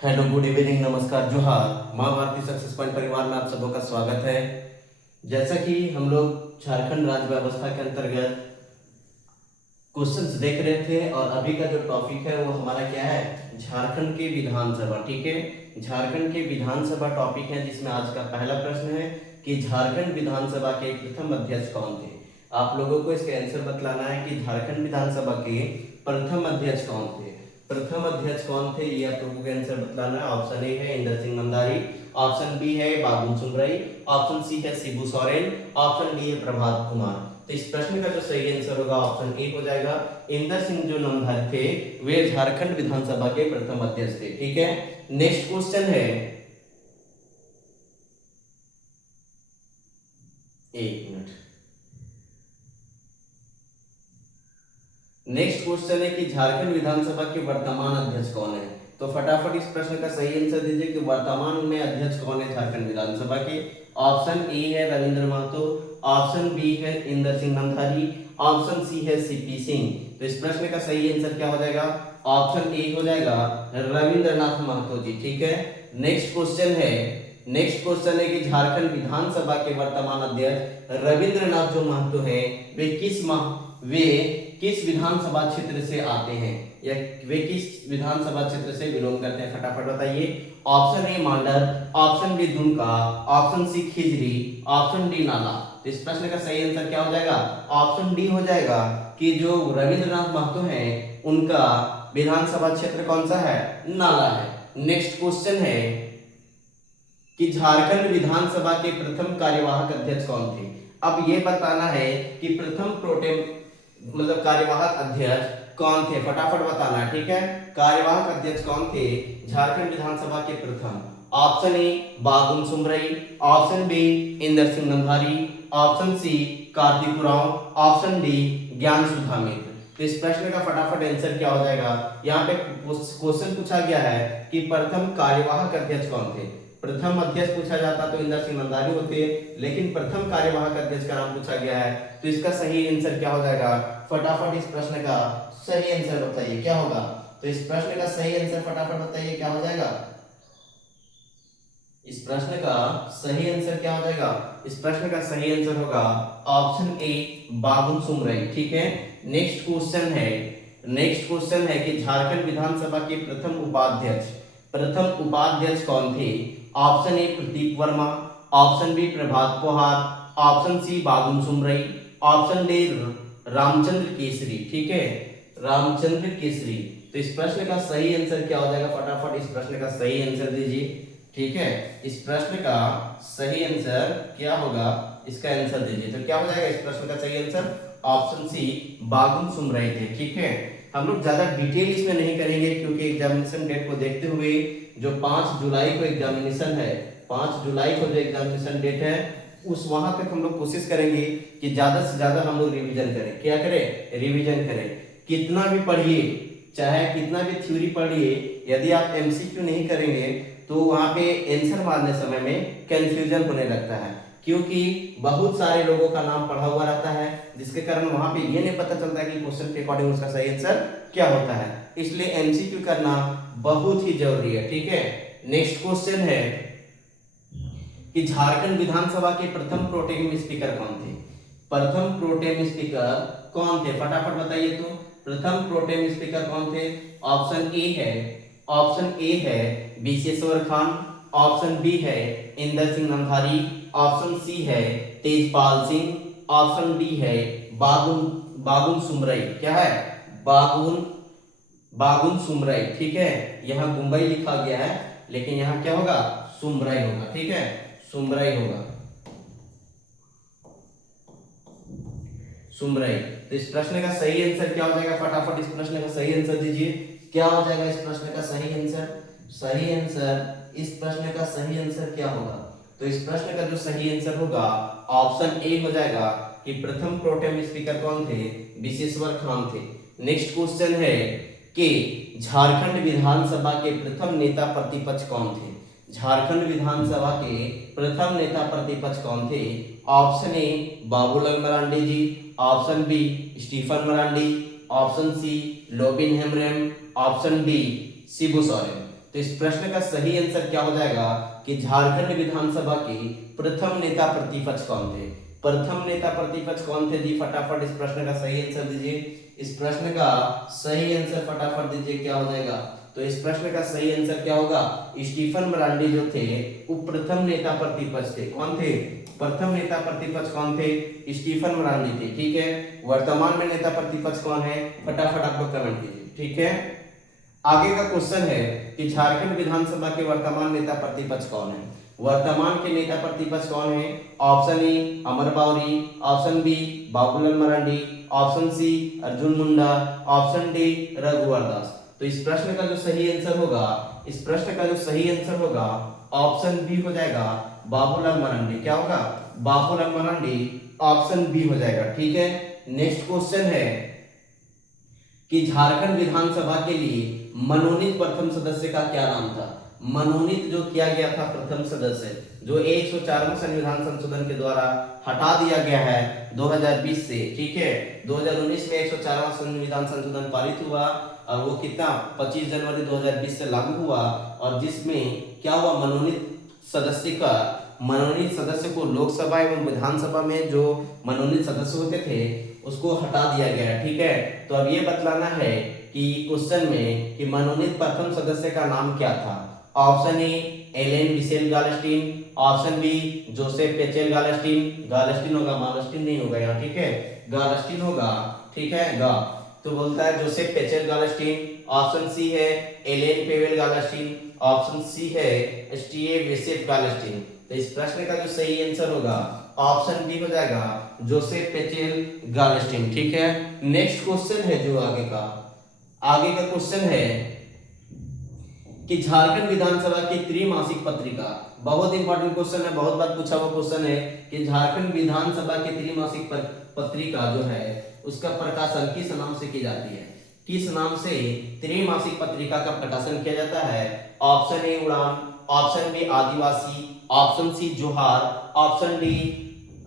Hello, good evening, नमस्कार, जोहार। माँ भारती सक्सेस पॉइंट परिवार में आप सबों का स्वागत है। जैसा कि हम लोग झारखंड राज्य व्यवस्था के अंतर्गत क्वेश्चंस देख रहे थे और अभी का जो टॉपिक है वो हमारा क्या है, झारखंड की विधानसभा। ठीक है, झारखंड की विधानसभा टॉपिक है, जिसमें आज का पहला प्रश्न है कि झारखंड विधानसभा के प्रथम अध्यक्ष कौन थे। आप लोगों को इसका आंसर बतलाना है कि झारखंड विधानसभा के प्रथम अध्यक्ष कौन थे। प्रथम अध्यक्ष कौन थे ये आप लोगों को आंसर बतलाना है। ऑप्शन ए है इंदर सिंह मंदारी, ऑप्शन बी है बाबुल सुमरई, ऑप्शन सी है शिबू सोरेन, ऑप्शन डी है प्रभात कुमार। तो इस प्रश्न का जो सही आंसर होगा ऑप्शन ए हो जाएगा। इंदर सिंह जो नंदारी थे वे झारखंड विधानसभा के प्रथम अध्यक्ष थे। ठीक है, नेक्स्ट क्वेश्चन है, एक मिनट, नेक्स्ट क्वेश्चन है कि झारखंड विधानसभा के वर्तमान अध्यक्ष कौन है। तो फटाफट इस प्रश्न का सही आंसर दीजिए कि वर्तमान में अध्यक्ष कौन है झारखंड विधानसभा के। ऑप्शन ए है रविंद्र महतो, ऑप्शन बी है इंदर सिंह नंदारी, ऑप्शन सी है सीपी सिंह। तो इस प्रश्न का सही आंसर क्या हो जाएगा, ऑप्शन ए हो जाएगा रविंद्रनाथ महतो जी। ठीक है, नेक्स्ट क्वेश्चन है, नेक्स्ट क्वेश्चन है कि झारखंड विधानसभा के वर्तमान अध्यक्ष रविंद्रनाथ जो महतो है वे किस विधानसभा क्षेत्र से आते हैं, या वे किस विधानसभा क्षेत्र से बिलोंग करते हैं, फटाफट बताइए। Option A Mandar, option B Dumka, option C Khijri, option D Nala. तो इस प्रश्न का सही आंसर क्या हो जाएगा, ऑप्शन डी हो जाएगा कि जो रविंद्रनाथ महतो हैं उनका विधानसभा क्षेत्र कौन सा है, नाला है। नेक्स्ट क्वेश्चन है कि झारखंड विधानसभा के प्रथम कार्यवाहक अध्यक्ष कौन थे। अब ये बताना है कि प्रथम प्रोटेम मतलब कार्यवाहक अध्यक्ष कौन थे, फटाफट बताना है। ठीक है, कार्यवाहक अध्यक्ष कौन थे झारखंड विधानसभा के प्रथम। Option A Babul Sumrai, option B Inder Singh Namdhari, option C Kartik Oraon, option D Gyan Sudha मित्र। तो इस प्रश्न का फटाफट आंसर क्या हो जाएगा, यहाँ पे क्वेश्चन पूछा गया है कि प्रथम कार्यवाहक अध्यक्ष कौन थे। प्रथम अध्यक्ष पूछा जाता तो इंदर सिंह नंदारी होते, लेकिन प्रथम कार्यवाहक अध्यक्ष का नाम पूछा गया है, तो इसका सही आंसर क्या हो जाएगा, फटाफट इस प्रश्न का सही आंसर बताइए क्या होगा। तो इस प्रश्न का सही आंसर फटाफट बताइए क्या हो जाएगा। इस प्रश्न का सही आंसर क्या हो जाएगा, इस प्रश्न का सही आंसर होगा ऑप्शन ए बाबुल सुमरई। ठीक है, नेक्स्ट क्वेश्चन है, नेक्स्ट क्वेश्चन है कि झारखंड विधानसभा के प्रथम उपाध्यक्ष कौन थे। Option A Pradeep Verma, option B Prabhat Pohar, option C Babul Sumrai, option D Ramchandra Kesari. ठीक है, रामचंद्र केसरी। तो इस प्रश्न का सही आंसर क्या हो जाएगा, फटाफट इस प्रश्न का सही आंसर दीजिए। ठीक है, इस प्रश्न का सही आंसर क्या होगा, इसका आंसर दीजिए। तो क्या हो जाएगा इस प्रश्न का सही आंसर, ऑप्शन सी बाबुल सुमरई थे। ठीक है, हम लोग ज्यादा डिटेल इसमें नहीं करेंगे क्योंकि एग्जामिनेशन डेट को देखते हुए जो 5 जुलाई को एग्जामिनेशन है, 5 जुलाई को जो एग्जामिनेशन डेट है उस वहां तक हम लोग कोशिश करेंगे कि ज्यादा से ज्यादा हम लोग रिवीजन करें। क्या करें, रिवीजन करें। कितना भी पढ़िए, चाहे कितना भी थ्योरी पढ़िए, यदि आप एमसीक्यू नहीं करेंगे तो वहां पे आंसर मारने समय में कंफ्यूजन होने लगता है, क्योंकि बहुत सारे लोगों का नाम पढ़ा हुआ रहता है, जिसके कारण वहां पे ये नहीं पता चलता कि क्वेश्चन के अकॉर्डिंग उसका सही आंसर क्या होता है। इसलिए एमसीक्यू करना बहुत ही जरूरी है। ठीक है, नेक्स्ट क्वेश्चन है कि झारखंड विधानसभा के प्रथम प्रोटेम स्पीकर कौन थे। प्रथम प्रोटेम स्पीकर कौन थे, फटाफट बताइए। तो प्रथम प्रोटेम स्पीकर कौन थे। ऑप्शन ए है विशेश्वर खान, ऑप्शन बी है इंदर सिंह नंदारी, ऑप्शन सी है तेजपाल सिंह, ऑप्शन डी है बाबुल बाबुल सुमरई। क्या है, बाबुल सुमरई। ठीक है, यहाँ मुंबई लिखा गया है लेकिन यहाँ क्या होगा, सुमरई होगा। ठीक है, सुमरई होगा, सुमरई। तो इस प्रश्न का सही आंसर क्या हो जाएगा, फटाफट इस प्रश्न का सही आंसर दीजिए। क्या हो जाएगा इस प्रश्न का सही आंसर, सही आंसर, इस प्रश्न का सही आंसर क्या होगा। तो इस प्रश्न का जो सही आंसर होगा ऑप्शन ए हो जाएगा कि प्रथम प्रोटेम स्पीकर कौन थे, विशेश्वर खान थे। नेक्स्ट क्वेश्चन है कि झारखंड विधानसभा के प्रथम नेता प्रतिपक्ष कौन थे। झारखंड विधानसभा के प्रथम नेता प्रतिपक्ष कौन थे। Option A Babulal Marandi ji, option B Stephen Marandi, option C Lobin Hembrom, option D Shibu Soren. तो इस प्रश्न का सही आंसर क्या हो जाएगा कि झारखंड विधानसभा के प्रथम नेता प्रतिपक्ष कौन थे। प्रथम नेता प्रतिपक्ष कौन थे जी, फटाफट इस प्रश्न का सही आंसर दीजिए। इस प्रश्न का सही आंसर फटाफट दीजिए, क्या हो जाएगा। तो इस प्रश्न का सही आंसर क्या होगा, स्टीफन मरांडी जो थे वो प्रथम नेता प्रतिपक्ष थे। कौन थे, प्रथम नेता प्रतिपक्ष कौन थे, स्टीफन मरांडी थे। ठीक है, वर्तमान में नेता प्रतिपक्ष कौन है, फटाफट आप लोग कमेंट कीजिए। ठीक है, आगे का क्वेश्चन है कि झारखंड विधानसभा के वर्तमान नेता प्रतिपक्ष कौन है। वर्तमान के नेता प्रतिपक्ष कौन है, option A Amar Bauri, option B Babulal Marandi, option C Arjun Munda, option D Raghubar Das. तो इस प्रश्न का जो सही आंसर होगा, इस प्रश्न का जो सही आंसर होगा ऑप्शन बी हो जाएगा, बाबूलाल मरांडी। क्या होगा, बाबूलाल मरांडी, ऑप्शन बी हो जाएगा। ठीक है, नेक्स्ट क्वेश्चन है कि झारखंड विधानसभा के लिए मनोनीत प्रथम सदस्य का क्या नाम था। मनोनीत जो किया गया था प्रथम सदस्य, जो 104वें संविधान संशोधन के द्वारा हटा दिया गया है 2020 से। ठीक है, 2019 में 104वां संविधान संशोधन पारित हुआ और वो कितना 25 जनवरी 2020 से लागू हुआ, और जिसमें क्या हुआ, मनोनीत सदस्य को लोकसभा एवं विधानसभा में जो मनोनीत सदस्य होते थे उसको हटा दिया गया। ठीक है, तो अब ये बतलाना है कि क्वेश्चन में कि मनोनीत प्रथम सदस्य का नाम क्या था। Option A Ellen Wiesel Galstein, option B Joseph Pechel Galstein, Galstein होगा, मालस्टीन नहीं होगा यहाँ। ठीक है, गालस्टीन होगा। ठीक है, गा तो बोलता है जोसेफ पेचेल गालस्टीन, ऑप्शन सी है एलेन पेवेल गालस्टीन, ऑप्शन सी है स्टीए विसेफ गालस्टीन। तो इस प्रश्न का जो सही आंसर होगा ऑप्शन बी हो जाएगा, जोसेफ पेचेल गालस्टीन। ठीक है, नेक्स्ट क्वेश्चन है जो आगे का क्वेश्चन है कि झारखंड विधानसभा की त्रैमासिक पत्रिका, बहुत इंपॉर्टेंट क्वेश्चन है, बहुत बार पूछा हुआ क्वेश्चन है कि झारखंड विधानसभा की त्रैमासिक पत्रिका जो है उसका प्रकाशन किस नाम से की जाती है। किस नाम से त्रैमासिक पत्रिका का प्रकाशन किया जाता है। ऑप्शन ए उड़ान, ऑप्शन बी आदिवासी, ऑप्शन सी जोहार, ऑप्शन डी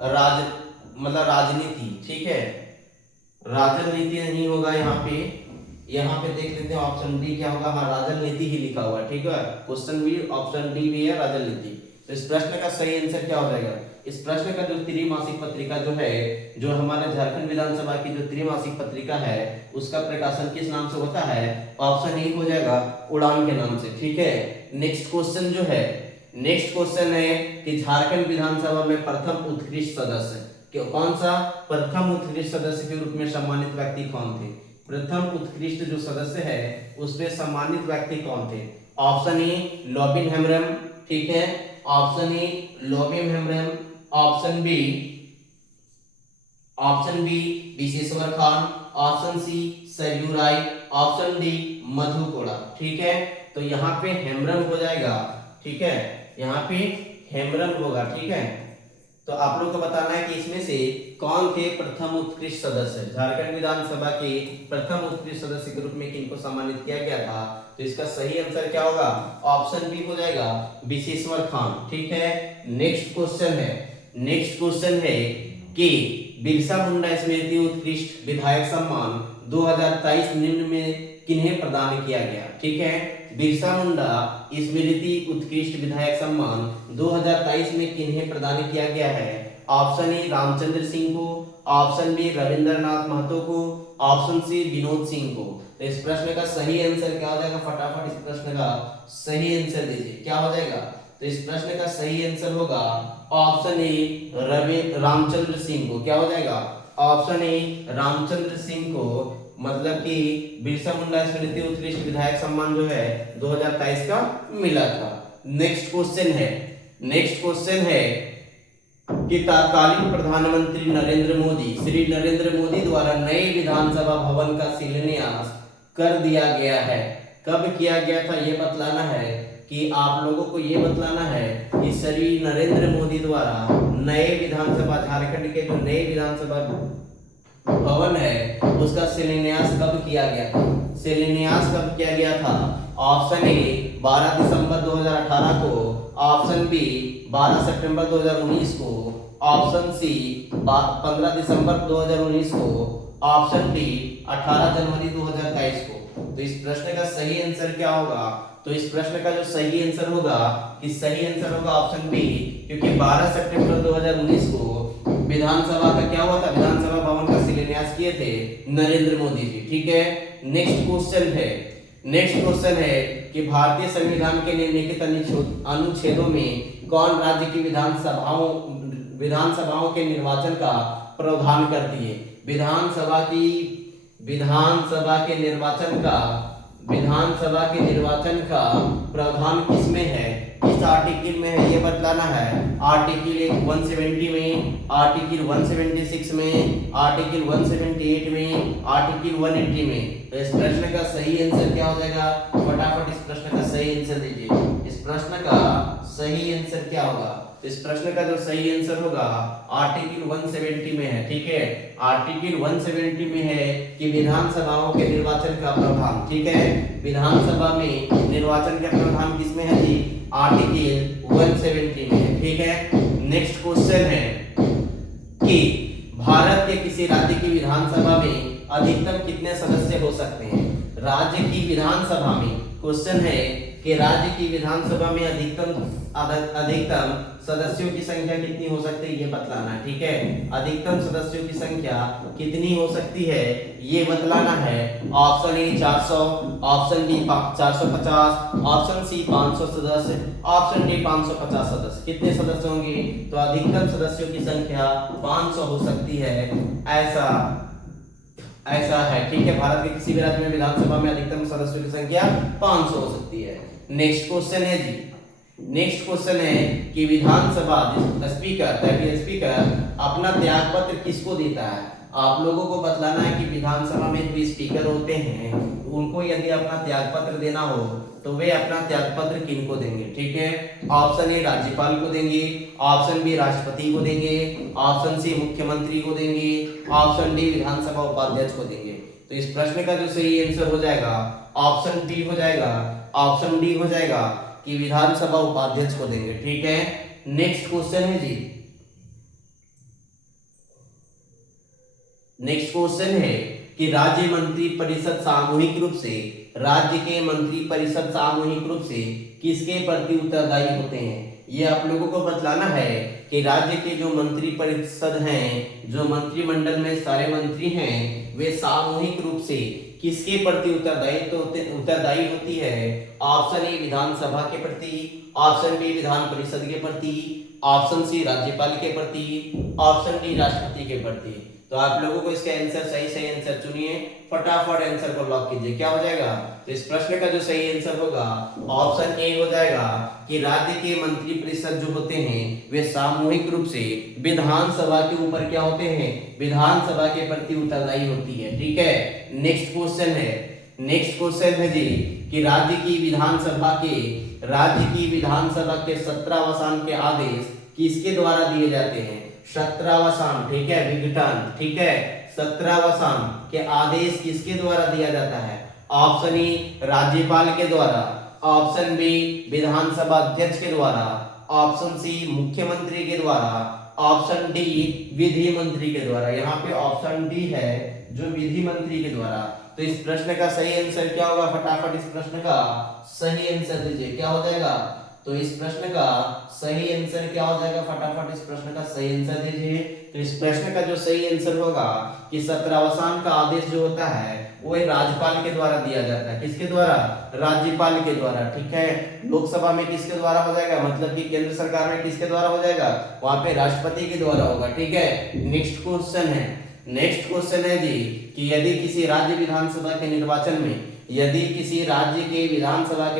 राजनीति। ठीक है, राजनीति नहीं होगा यहाँ पे देख लेते हैं ऑप्शन डी क्या होगा, हाँ राजनीति ही लिखा हुआ है। ठीक है, क्वेश्चन भी ऑप्शन डी भी है राजनीति। तो इस प्रश्न का सही आंसर क्या हो जाएगा, इस प्रश्न का जो त्रैमासिक पत्रिका जो है, जो हमारे झारखंड विधानसभा की जो त्रैमासिक पत्रिका है उसका प्रकाशन किस नाम से होता है, ऑप्शन ए हो जाएगा उड़ान के नाम से। ठीक है, नेक्स्ट क्वेश्चन जो है, नेक्स्ट क्वेश्चन है कि झारखंड विधानसभा में प्रथम उत्कृष्ट सदस्य कौन सा, प्रथम उत्कृष्ट सदस्य के रूप में सम्मानित व्यक्ति कौन थे। प्रथम उत्कृष्ट जो सदस्य है उसमें सम्मानित व्यक्ति कौन थे। Option A Lobin Hembrom. ठीक है, option A Lobin Hembrom, option B Visheshwar Khan, option C Saryu Roy, option D Madhu Koda. ठीक है, तो यहाँ पे हेम्ब्रम हो जाएगा। ठीक है, यहाँ पे हेम्ब्रम होगा। ठीक है, तो आप लोग को बताना है कि इसमें से कौन थे प्रथम उत्कृष्ट सदस्य, झारखंड विधानसभा के प्रथम उत्कृष्ट सदस्य के रूप में किनको सम्मानित किया गया था। तो इसका सही आंसर क्या होगा, ऑप्शन बी हो जाएगा विशेश्वर खान। ठीक है, नेक्स्ट क्वेश्चन है कि बिरसा मुंडा स्मृति उत्कृष्ट विधायक सम्मान 2023 निम्न में किन्हें प्रदान किया गया। ठीक है, बिरसा मुंडा स्मृति उत्कृष्ट विधायक सम्मान 2023 में किन्हें प्रदान किया गया है। ऑप्शन ए रामचंद्र सिंह को, ऑप्शन बी रविंद्रनाथ महतो को, ऑप्शन सी विनोद सिंह को। तो इस प्रश्न का सही आंसर क्या हो जाएगा, फटाफट इस प्रश्न का सही आंसर दीजिए, क्या हो जाएगा। तो इस प्रश्न का सही आंसर होगा ऑप्शन ए रामचंद्र सिंह को। क्या हो जाएगा, ऑप्शन ए रामचंद्र सिंह को, मतलब कि बिरसा मुंडा स्मृति उत्कृष्ट विधायक सम्मान जो है 2023 का मिला था। नेक्स्ट क्वेश्चन है कि तत्कालीन प्रधानमंत्री श्री नरेंद्र मोदी द्वारा नए विधानसभा भवन का शिलान्यास कर दिया गया है। कब किया गया था ये बतलाना है, कि आप लोगों को ये बतलाना है कि श्री नरेंद्र मोदी द्वारा नए विधानसभा, झारखंड के जो नए विधानसभा भवन है उसका शिलान्यास कब किया गया था। शिलान्यास कब किया गया था। ऑप्शन ए 12 दिसंबर 2018 को, ऑप्शन बी 12 सितंबर 2019 को, ऑप्शन सी 15 दिसंबर 2019 को, ऑप्शन डी 18 जनवरी 2023 को। तो इस प्रश्न का सही आंसर क्या होगा? तो इस प्रश्न का जो सही आंसर होगा, कि सही आंसर होगा ऑप्शन बी, क्योंकि 12 सितंबर 2019 को विधानसभा का क्या हुआ था, विधानसभा भवन का शिलान्यास किए थे नरेंद्र मोदी जी। ठीक है, नेक्स्ट क्वेश्चन है कि भारतीय संविधान के निम्नलिखित अनुच्छेदों में कौन राज्य की विधानसभाओं के निर्वाचन का प्रावधान करती है? विधानसभा के निर्वाचन का प्रावधान किसमें है, किस आर्टिकल में है, ये बतलाना है। आर्टिकल 170 में, आर्टिकल 176 में, आर्टिकल 178 में, आर्टिकल 180 में। तो इस प्रश्न का सही आंसर क्या हो जाएगा? फटाफट इस प्रश्न का सही आंसर दीजिए। इस प्रश्न का सही आंसर क्या होगा? तो इस प्रश्न का जो सही आंसर होगा आर्टिकल 170 में है। ठीक है, आर्टिकल 170 में है कि विधानसभाओं के निर्वाचन का प्रावधान। ठीक है, विधानसभा में निर्वाचन का प्रावधान किसमें है जी? आर्टिकल 170 में है। ठीक है, नेक्स्ट क्वेश्चन है कि भारत के किसी राज्य की विधानसभा में अधिकतम कितने सदस्य हो सकते हैं? राज्य की विधानसभा में क्वेश्चन है कि राज्य की विधानसभा में अधिकतम सदस्यों की संख्या कितनी हो सकती है, ये बतलाना है। ठीक है, अधिकतम सदस्यों की संख्या कितनी हो सकती है, ये बतलाना है। Option A 400, option B 450, option C 500 सदस्य, ऑप्शन डी 550 सदस्य। कितने सदस्य होंगे? तो अधिकतम सदस्यों की संख्या 500 हो सकती है, ऐसा है। ठीक है, भारत के किसी भी राज्य में विधानसभा में अधिकतम सदस्यों की संख्या 500 हो सकती है। नेक्स्ट क्वेश्चन है जी, नेक्स्ट क्वेश्चन है कि विधानसभा स्पीकर अपना त्याग पत्र किसको देता है? आप लोगों को बतलाना है कि विधानसभा में जो स्पीकर होते हैं उनको यदि अपना त्याग पत्र देना हो तो वे अपना त्याग पत्र किनको देंगे? ठीक है, ऑप्शन ए राज्यपाल को देंगे, ऑप्शन बी राष्ट्रपति को देंगे, ऑप्शन सी मुख्यमंत्री को देंगे, ऑप्शन डी विधानसभा उपाध्यक्ष को देंगे। तो इस प्रश्न का जो सही आंसर हो जाएगा ऑप्शन डी हो जाएगा, ऑप्शन डी हो जाएगा कि विधानसभा उपाध्यक्ष को देंगे। ठीक है, नेक्स्ट क्वेश्चन है जी, नेक्स्ट क्वेश्चन है कि राज्य मंत्रिपरिषद सामूहिक रूप से किसके प्रति उत्तरदायी होते हैं? ये आप लोगों को बतलाना है कि राज्य के जो मंत्रिपरिषद हैं, जो मंत्रिमंडल में सारे मंत्री हैं, वे सामूहिक रूप से किसके प्रति उत्तरदायी होती है? ऑप्शन ए विधानसभा के प्रति, ऑप्शन बी विधान परिषद के प्रति, ऑप्शन सी राज्यपाल के प्रति, ऑप्शन डी राष्ट्रपति के प्रति। तो आप लोगों को इसका आंसर सही आंसर चुनिए, फटाफट आंसर को लॉक कीजिए। क्या हो जाएगा? तो इस प्रश्न का जो सही आंसर होगा ऑप्शन ए हो जाएगा कि राज्य के मंत्रिपरिषद जो होते हैं वे सामूहिक रूप से विधानसभा के ऊपर क्या होते हैं? विधानसभा के प्रति उत्तरदायी होती है। ठीक है, नेक्स्ट क्वेश्चन है जी कि राज्य की विधानसभा के 17वां के आदेश किसके द्वारा दिए जाते हैं? 17वां, ठीक है, विघटन। ठीक है, 17वां के आदेश किसके द्वारा दिया जाता है? ऑप्शन ए राज्यपाल के द्वारा, ऑप्शन बी विधानसभा अध्यक्ष के द्वारा, ऑप्शन सी मुख्यमंत्री के द्वारा, ऑप्शन डी विधि मंत्री के द्वारा। यहाँ पे ऑप्शन डी है जो विधि मंत्री के द्वारा। तो इस प्रश्न का सही आंसर क्या होगा? फटाफट इस प्रश्न का सही आंसर दीजिए। क्या हो जाएगा? तो इस प्रश्न का सही आंसर क्या हो जाएगा? फटाफट इस प्रश्न का सही आंसर दीजिए। तो इस प्रश्न का जो सही आंसर होगा कि 17वां का आदेश जो होता है वो राज्यपाल के द्वारा दिया जाता है। किसके द्वारा? राज्यपाल के द्वारा। ठीक है, लोकसभा में किसके द्वारा हो जाएगा? मतलब कि केंद्र सरकार में किसके द्वारा हो जाएगा? वहां पे राष्ट्रपति के द्वारा होगा। ठीक है, नेक्स्ट क्वेश्चन है जी कि यदि किसी राज्य के विधानसभा के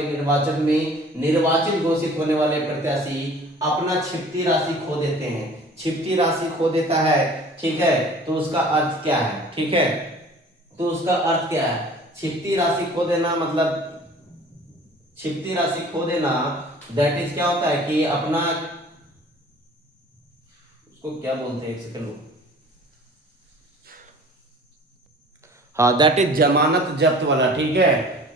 निर्वाचन में निर्वाचित घोषित होने वाले प्रत्याशी अपना छिपती राशि खो देते हैं, छिपती राशि खो देता है। ठीक है, तो उसका अर्थ क्या है? ठीक है, तो उसका अर्थ क्या है? छिपती राशि खो देना मतलब दैट इज क्या होता है कि अपना, उसको क्या बोलते हैं, एक सेकंड, हाँ, दैट इज जमानत जब्त वाला। ठीक है,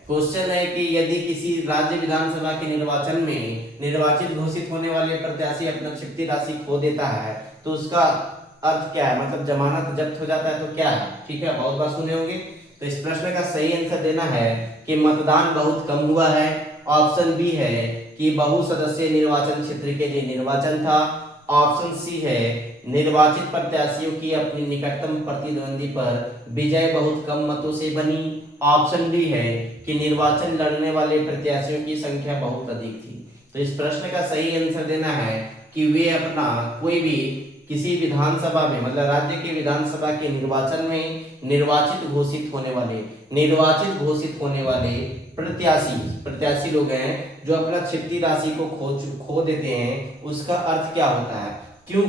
क्वेश्चन है कि यदि किसी राज्य विधानसभा के निर्वाचन में निर्वाचित घोषित होने वाले प्रत्याशी अपना छिपती राशि खो देता है तो उसका अर्थ क्या है? मतलब जमानत जब्त हो जाता है तो क्या है? ठीक है, बहुत बार सुने होंगे। तो तो इस प्रश्न का सही आंसर देना है कि मतदान बहुत कम हुआ है। ऑप्शन बी है कि बहुसदस्यीय निर्वाचन क्षेत्र के लिए निर्वाचन था। ऑप्शन सी है निर्वाचित प्रत्याशियों की अपनी निकटतम प्रतिद्वंदी पर विजय बहुत कम मतों से बनी। ऑप्शन डी है कि निर्वाचन लड़ने वाले प्रत्याशियों की संख्या बहुत अधिक थी। तो इस प्रश्न का सही आंसर देना है कि वे अपना कोई भी किसी विधानसभा में मतलब राज्य के विधानसभा के निर्वाचन में निर्वाचित घोषित होने वाले प्रत्याशी लोग हैं जो अपना छिपती राशि को खो देते हैं। उसका अर्थ क्या होता है, क्यों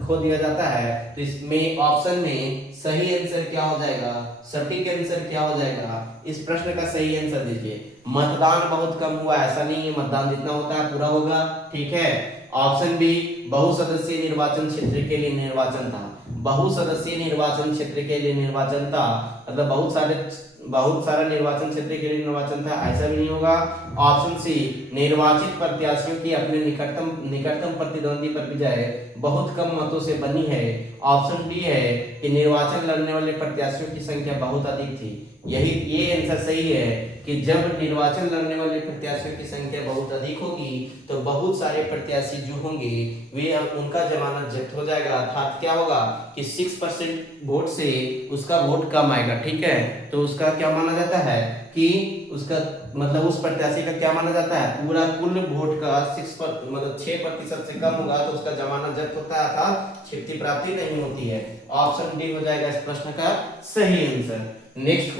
खो दिया जाता है? तो इसमें ऑप्शन में सही आंसर क्या हो जाएगा, सटीक आंसर क्या हो जाएगा? इस प्रश्न का सही आंसर दीजिए। मतदान बहुत कम हुआ, ऐसा नहीं है, मतदान जितना होता है पूरा होगा। ठीक है। ऑप्शन बी बहुसदस्यीय निर्वाचन क्षेत्र के लिए निर्वाचन था। बहुसदस्यीय निर्वाचन क्षेत्र के लिए निर्वाचन था मतलब बहुत सारा निर्वाचन क्षेत्र के लिए निर्वाचन था, ऐसा भी नहीं होगा। ऑप्शन सी निर्वाचित प्रत्याशियों की अपने निकटतम प्रतिद्वंदी पर विजय बहुत कम मतों से बनी है। ऑप्शन डी है कि निर्वाचन लड़ने वाले प्रत्याशियों की संख्या बहुत अधिक थी। ये आंसर सही है कि जब निर्वाचन लड़ने वाले प्रत्याशियों की संख्या बहुत अधिक होगी तो बहुत सारे प्रत्याशी जो होंगे वे उनका जमानत जब्त हो जाएगा। अर्थात क्या होगा कि 6% वोट से उसका वोट कम आएगा। ठीक है। तो उसका क्या माना जाता है कि उसका मतलब उस प्रत्याशी का क्या माना जाता है, पूरा कुल वोट का 6% से कम होगा तो उसका जमानत जब्त होता है, अर्थात क्षति प्राप्ति नहीं होती है। ऑप्शन डी हो जाएगा इस प्रश्न का सही आंसर। नेक्स्ट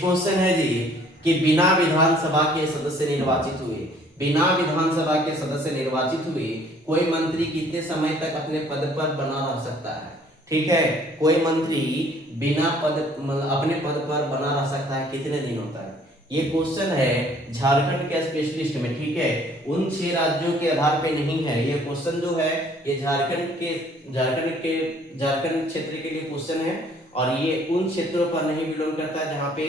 क्वेश्चन है जी कि बिना विधानसभा के सदस्य निर्वाचित हुए कोई मंत्री कितने समय तक अपने पद पर बना रह सकता है? ठीक है। कोई मंत्री अपने पद पर बना रह सकता है कितने दिन होता है? ये क्वेश्चन है झारखंड के स्पेशलिस्ट में। ठीक है। उन 6 राज्यों के आधार पे नहीं है ये क्वेश्चन, जो है ये झारखंड क्षेत्र के लिए क्वेश्चन है और ये उन क्षेत्रों पर नहीं बिलोंग करता है जहाँ पे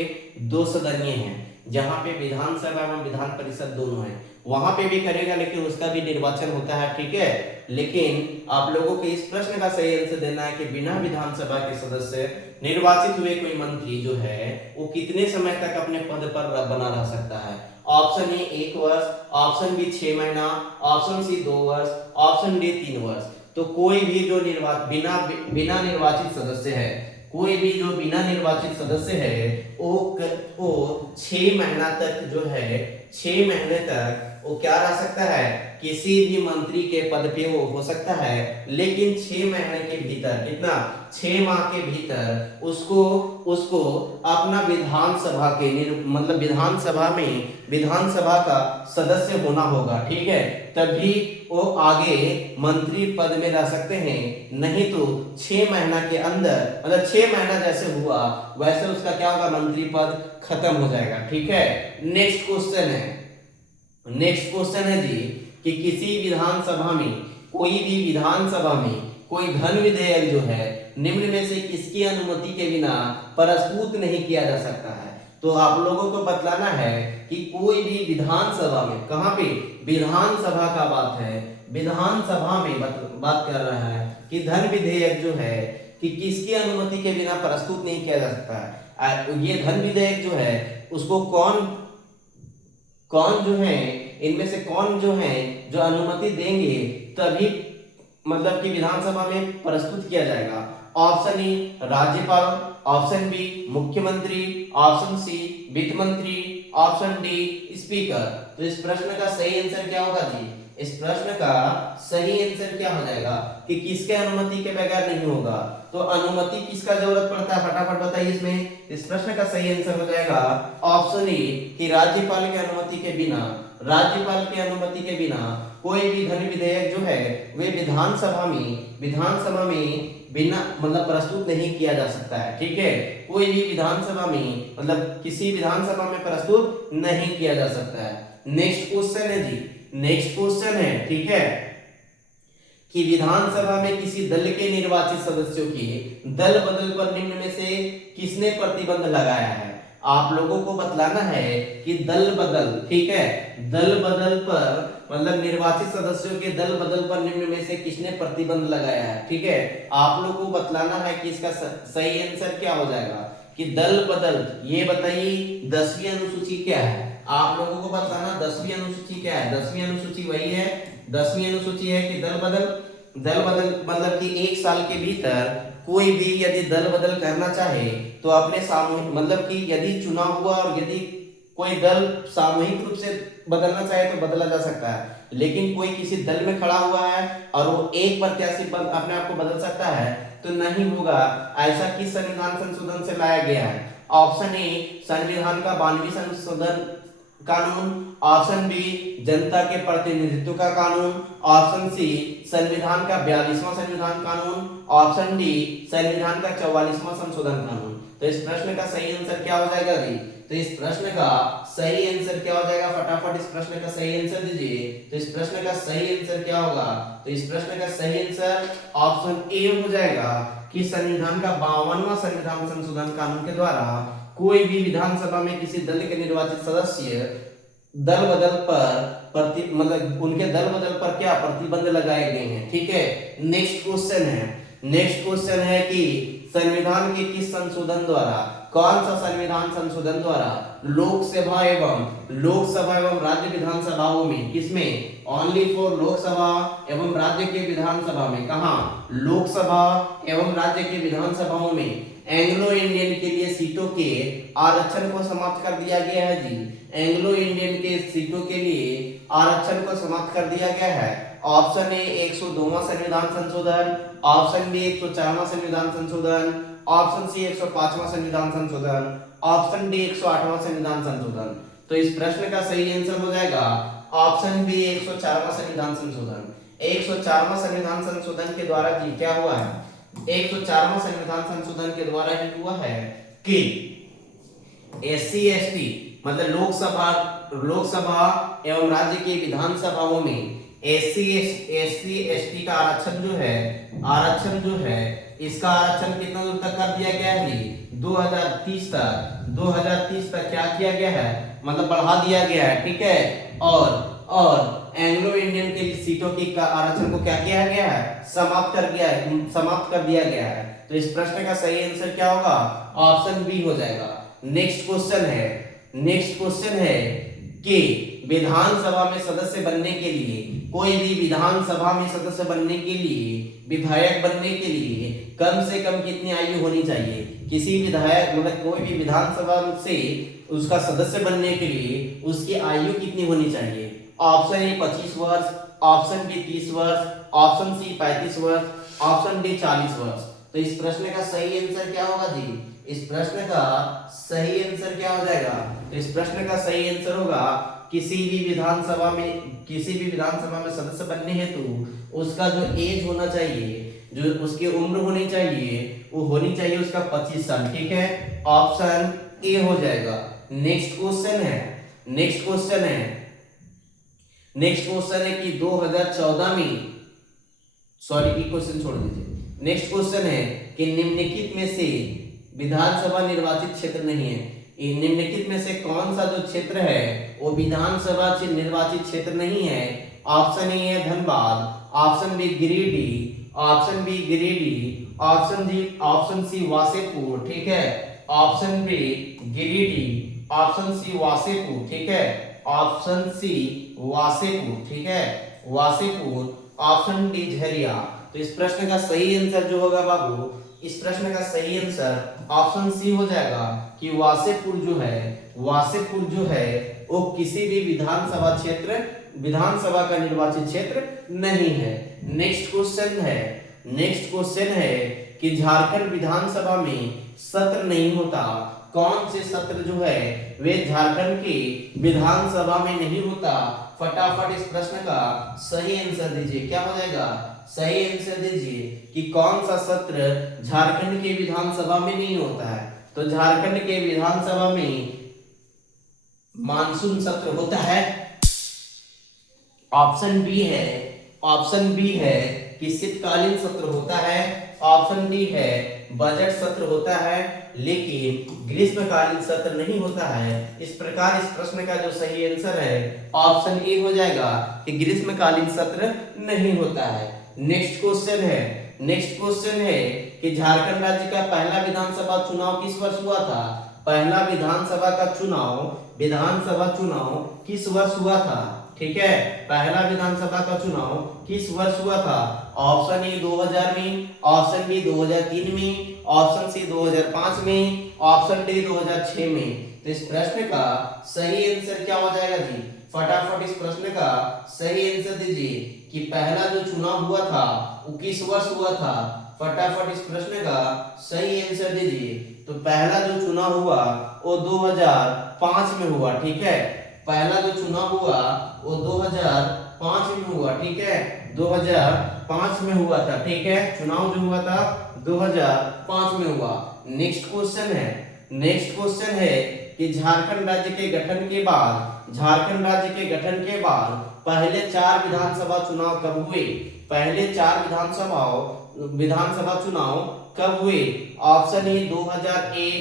2 सदनीय हैं, जहाँ पे विधानसभा एवं विधान परिषद दोनों है। वहां पे भी करेगा लेकिन उसका भी निर्वाचन होता है। ठीक है। लेकिन आप लोगों को इस प्रश्न का सही आंसर देना है कि बिना विधानसभा के सदस्य निर्वाचित हुए कोई मंत्री जो है वो कितने समय तक अपने पद पर बना रह सकता है? ऑप्शन ए 1 वर्ष, ऑप्शन बी 6 महीना, ऑप्शन सी 2 वर्ष, ऑप्शन डी 3 वर्ष। तो कोई भी जो बिना निर्वाचित सदस्य है, कोई भी जो बिना निर्वाचित सदस्य है वो 6 महीना तक जो है 6 महीने तक वो क्या रह सकता है, किसी भी मंत्री के पद पे वो हो सकता है। लेकिन 6 महीने के भीतर, कितना, 6 माह के भीतर उसको अपना विधानसभा के मतलब विधानसभा का सदस्य होना होगा। ठीक है। तभी वो आगे मंत्री पद में रह सकते हैं, नहीं तो 6 महीना के अंदर मतलब 6 महीना जैसे हुआ वैसे उसका क्या होगा, मंत्री पद खत्म हो जाएगा। ठीक है। नेक्स्ट क्वेश्चन है जी कि कोई भी विधानसभा में कोई धन विधेयक जो है निम्न में से किसकी अनुमति के बिना प्रस्तुत नहीं किया जा सकता है? तो आप लोगों को बतलाना है कि कोई भी विधानसभा में, कहां पे, विधानसभा का बात है, विधानसभा में बात कर रहा है कि धन विधेयक जो है कि किसकी अनुमति के बिना प्रस्तुत नहीं किया जा सकता है। ये धन विधेयक जो है उसको कौन जो है, इनमें से कौन जो है जो अनुमति देंगे तभी मतलब कि विधानसभा में प्रस्तुत किया जाएगा? ऑप्शन ए राज्यपाल, ऑप्शन बी मुख्यमंत्री, ऑप्शन सी वित्त मंत्री, ऑप्शन डी स्पीकर। तो इस प्रश्न का सही आंसर क्या होगा जी? इस प्रश्न का सही आंसर क्या हो जाएगा कि किसके अनुमति के बगैर नहीं होगा? तो अनुमति किसका जरूरत पड़ता है, फटाफट बताइए इसमें। इस प्रश्न का सही आंसर हो जाएगा ऑप्शन ए कि राज्यपाल की अनुमति के बिना कोई भी धन विधेयक जो है वे विधानसभा में बिना मतलब प्रस्तुत नहीं किया जा सकता है। ठीक है। कोई भी विधानसभा में मतलब किसी विधानसभा में प्रस्तुत नहीं किया जा सकता है। नेक्स्ट क्वेश्चन है ठीक है कि विधानसभा में किसी दल के निर्वाचित सदस्यों के दल बदल पर निम्न में से किसने प्रतिबंध लगाया है? आप लोगों को बतलाना है कि दल बदल, ठीक है, दल बदल पर मतलब निर्वाचित सदस्यों के दल बदल पर निम्न में से किसने प्रतिबंध लगाया है, ठीक है। आप लोगों को बतलाना है कि इसका सही आंसर क्या हो जाएगा कि दल बदल। ये बताइए 10वीं अनुसूची क्या है, आप लोगों को बताना 10वीं अनुसूची क्या है। 10वीं अनुसूची वही है, 10वीं अनुसूची है कि दल बदल, दल बदल मतलब कि एक साल के भीतर कोई भी यदि दल बदल करना चाहे तो अपने सामूहिक मतलब कि यदि चुनाव हुआ और यदि कोई दल सामूहिक रूप से बदलना चाहे तो बदला जा सकता है, लेकिन कोई किसी दल में खड़ा हुआ है और वो एक प्रत्याशी पर अपने आप को बदल सकता है तो नहीं होगा। ऐसा किस संविधान संशोधन से लाया गया है? ऑप्शन ए संविधान का 92वां संशोधन कानून, ऑप्शन बी जनता के प्रतिनिधित्व का कानून, ऑप्शन सी संविधान का 42वां संविधान कानून, ऑप्शन डी संविधान का 44वां संशोधन कानून। तो इस प्रश्न का सही आंसर क्या हो जाएगा जी? तो इस प्रश्न का सही आंसर क्या हो जाएगा? फटाफट इस प्रश्न का सही आंसर दीजिए। तो इस प्रश्न का सही आंसर क्या होगा? तो इस प्रश्न का सही आंसर ऑप्शन ए हो जाएगा कि संविधान का 52वां संविधान संशोधन कानून के द्वारा कोई भी विधानसभा में किसी दल के निर्वाचित सदस्य दल बदल पर मतलब उनके दल बदल पर क्या प्रतिबंध लगाए गए हैं, ठीक है। नेक्स्ट क्वेश्चन है, नेक्स्ट क्वेश्चन है कि संविधान के किस संशोधन द्वारा, कौन सा संविधान संशोधन द्वारा लोकसभा एवं राज्य विधानसभाओं में, किसमें? ओनली फॉर लोकसभा एवं राज्य के विधानसभा में, कहा? लोकसभा एवं राज्य के विधानसभाओं में एंग्लो इंडियन के लिए सीटों के आरक्षण को समाप्त कर दिया गया है जी। एंग्लो इंडियन के सीटों के लिए आरक्षण को समाप्त कर दिया गया है। ऑप्शन ए 102वां संविधान संशोधन, ऑप्शन बी 104वां संविधान संशोधन, ऑप्शन सी 105वां संविधान संशोधन, ऑप्शन डी 108वां संविधान संशोधन। तो इस प्रश्न का सही आंसर हो जाएगा ऑप्शन बी 104वां संविधान संशोधन। 104वां संविधान संशोधन के द्वारा जी क्या हुआ है? 104वां संविधान संशोधन के द्वारा ही हुआ है कि एससी एसटी मतलब लोकसभा एवं राज्य के विधानसभाओं में एससी एसटी का आरक्षण जो है इसका आरक्षण कितना दूर तक कर दिया गया है? 2030 तक क्या किया गया है? मतलब बढ़ा दिया गया है, ठीक है। और एंग्लो इंडियन के सीटों की आरक्षण को क्या किया गया है? समाप्त कर दिया गया है। तो इस प्रश्न का सही आंसर क्या होगा? ऑप्शन बी हो जाएगा। नेक्स्ट क्वेश्चन है कि विधानसभा में सदस्य बनने के लिए, कोई भी विधानसभा में सदस्य बनने के लिए, विधायक बनने के लिए कम से कम कितनी आयु होनी चाहिए? किसी विधायक मतलब कोई भी विधानसभा से उसका सदस्य बनने के लिए उसकी आयु कितनी होनी चाहिए? ऑप्शन ए 25 वर्ष, ऑप्शन बी 30 वर्ष, ऑप्शन सी 35 वर्ष, ऑप्शन डी 40 वर्ष। तो इस प्रश्न का सही आंसर क्या होगा जी? इस प्रश्न का सही आंसर क्या हो जाएगा? तो इस प्रश्न का सही आंसर होगा किसी भी विधानसभा में सदस्य बनने हेतु उसका जो एज होना चाहिए, जो उसकी उम्र होनी चाहिए, वो होनी चाहिए उसका 25 साल, ठीक है। ऑप्शन ए हो जाएगा। नेक्स्ट क्वेश्चन है कि 2014 में, सॉरी ये क्वेश्चन छोड़ दीजिए। नेक्स्ट क्वेश्चन है कि निम्नलिखित में से विधानसभा निर्वाचित क्षेत्र नहीं है। निम्नलिखित में से कौन सा जो क्षेत्र है वो विधानसभा निर्वाचित क्षेत्र नहीं है? ऑप्शन ए है Dhanbad, option B Giridih, option C Wasseypur, ठीक है। Option B Giridih, option C Wasseypur, ठीक है। ऑप्शन सी वासेपुर, ठीक है, वासेपुर, ऑप्शन डी झरिया। तो इस प्रश्न का सही आंसर जो होगा बाबू, इस प्रश्न का सही आंसर ऑप्शन सी हो जाएगा कि वासेपुर जो है वो किसी भी विधानसभा का निर्वाचित क्षेत्र नहीं है। नेक्स्ट क्वेश्चन है कि झारखंड विधानसभा में सत्र नहीं होता। कौन से सत्र जो है वे झारखंड की विधानसभा में नहीं होता? फटाफट इस प्रश्न का सही आंसर दीजिए। क्या हो जाएगा? सही आंसर दीजिए कि कौन सा सत्र झारखंड के विधानसभा में नहीं होता है। तो झारखंड के विधानसभा में मानसून सत्र होता है। ऑप्शन बी है कि शीतकालीन सत्र होता है। ऑप्शन डी है बजट सत्र होता है। लेकिन ग्रीष्मकालीन सत्र नहीं होता है। इस प्रकार इस प्रश्न का जो सही आंसर है ऑप्शन ए हो जाएगा कि ग्रीष्मकालीन सत्र नहीं होता है। नेक्स्ट क्वेश्चन है कि झारखंड राज्य का पहला विधानसभा चुनाव किस वर्ष हुआ था? पहला विधानसभा चुनाव किस वर्ष हुआ था? ठीक है, पहला विधानसभा का चुनाव किस वर्ष हुआ था? ऑप्शन ए 2000 में, ऑप्शन बी 2003 में, ऑप्शन सी 2005 में, ऑप्शन डी 2006 में। तो इस प्रश्न का सही आंसर क्या हो जाएगा जी? फटाफट इस प्रश्न का सही आंसर दीजिए कि पहला जो चुनाव हुआ था वो किस वर्ष हुआ था? फटाफट इस प्रश्न का सही आंसर दीजिए। तो पहला जो चुनाव हुआ वो 2005 में हुआ। ठीक है, पहला जो चुनाव हुआ वो 2005 में हुआ। ठीक है, 2005 में हुआ था। ठीक है, चुनाव जो हुआ था 2005 में हुआ। नेक्स्ट क्वेश्चन है कि झारखंड राज्य के गठन के बाद पहले 4 विधानसभा चुनाव कब हुए? पहले 4 विधानसभा चुनाव कब हुए? Option A 2001,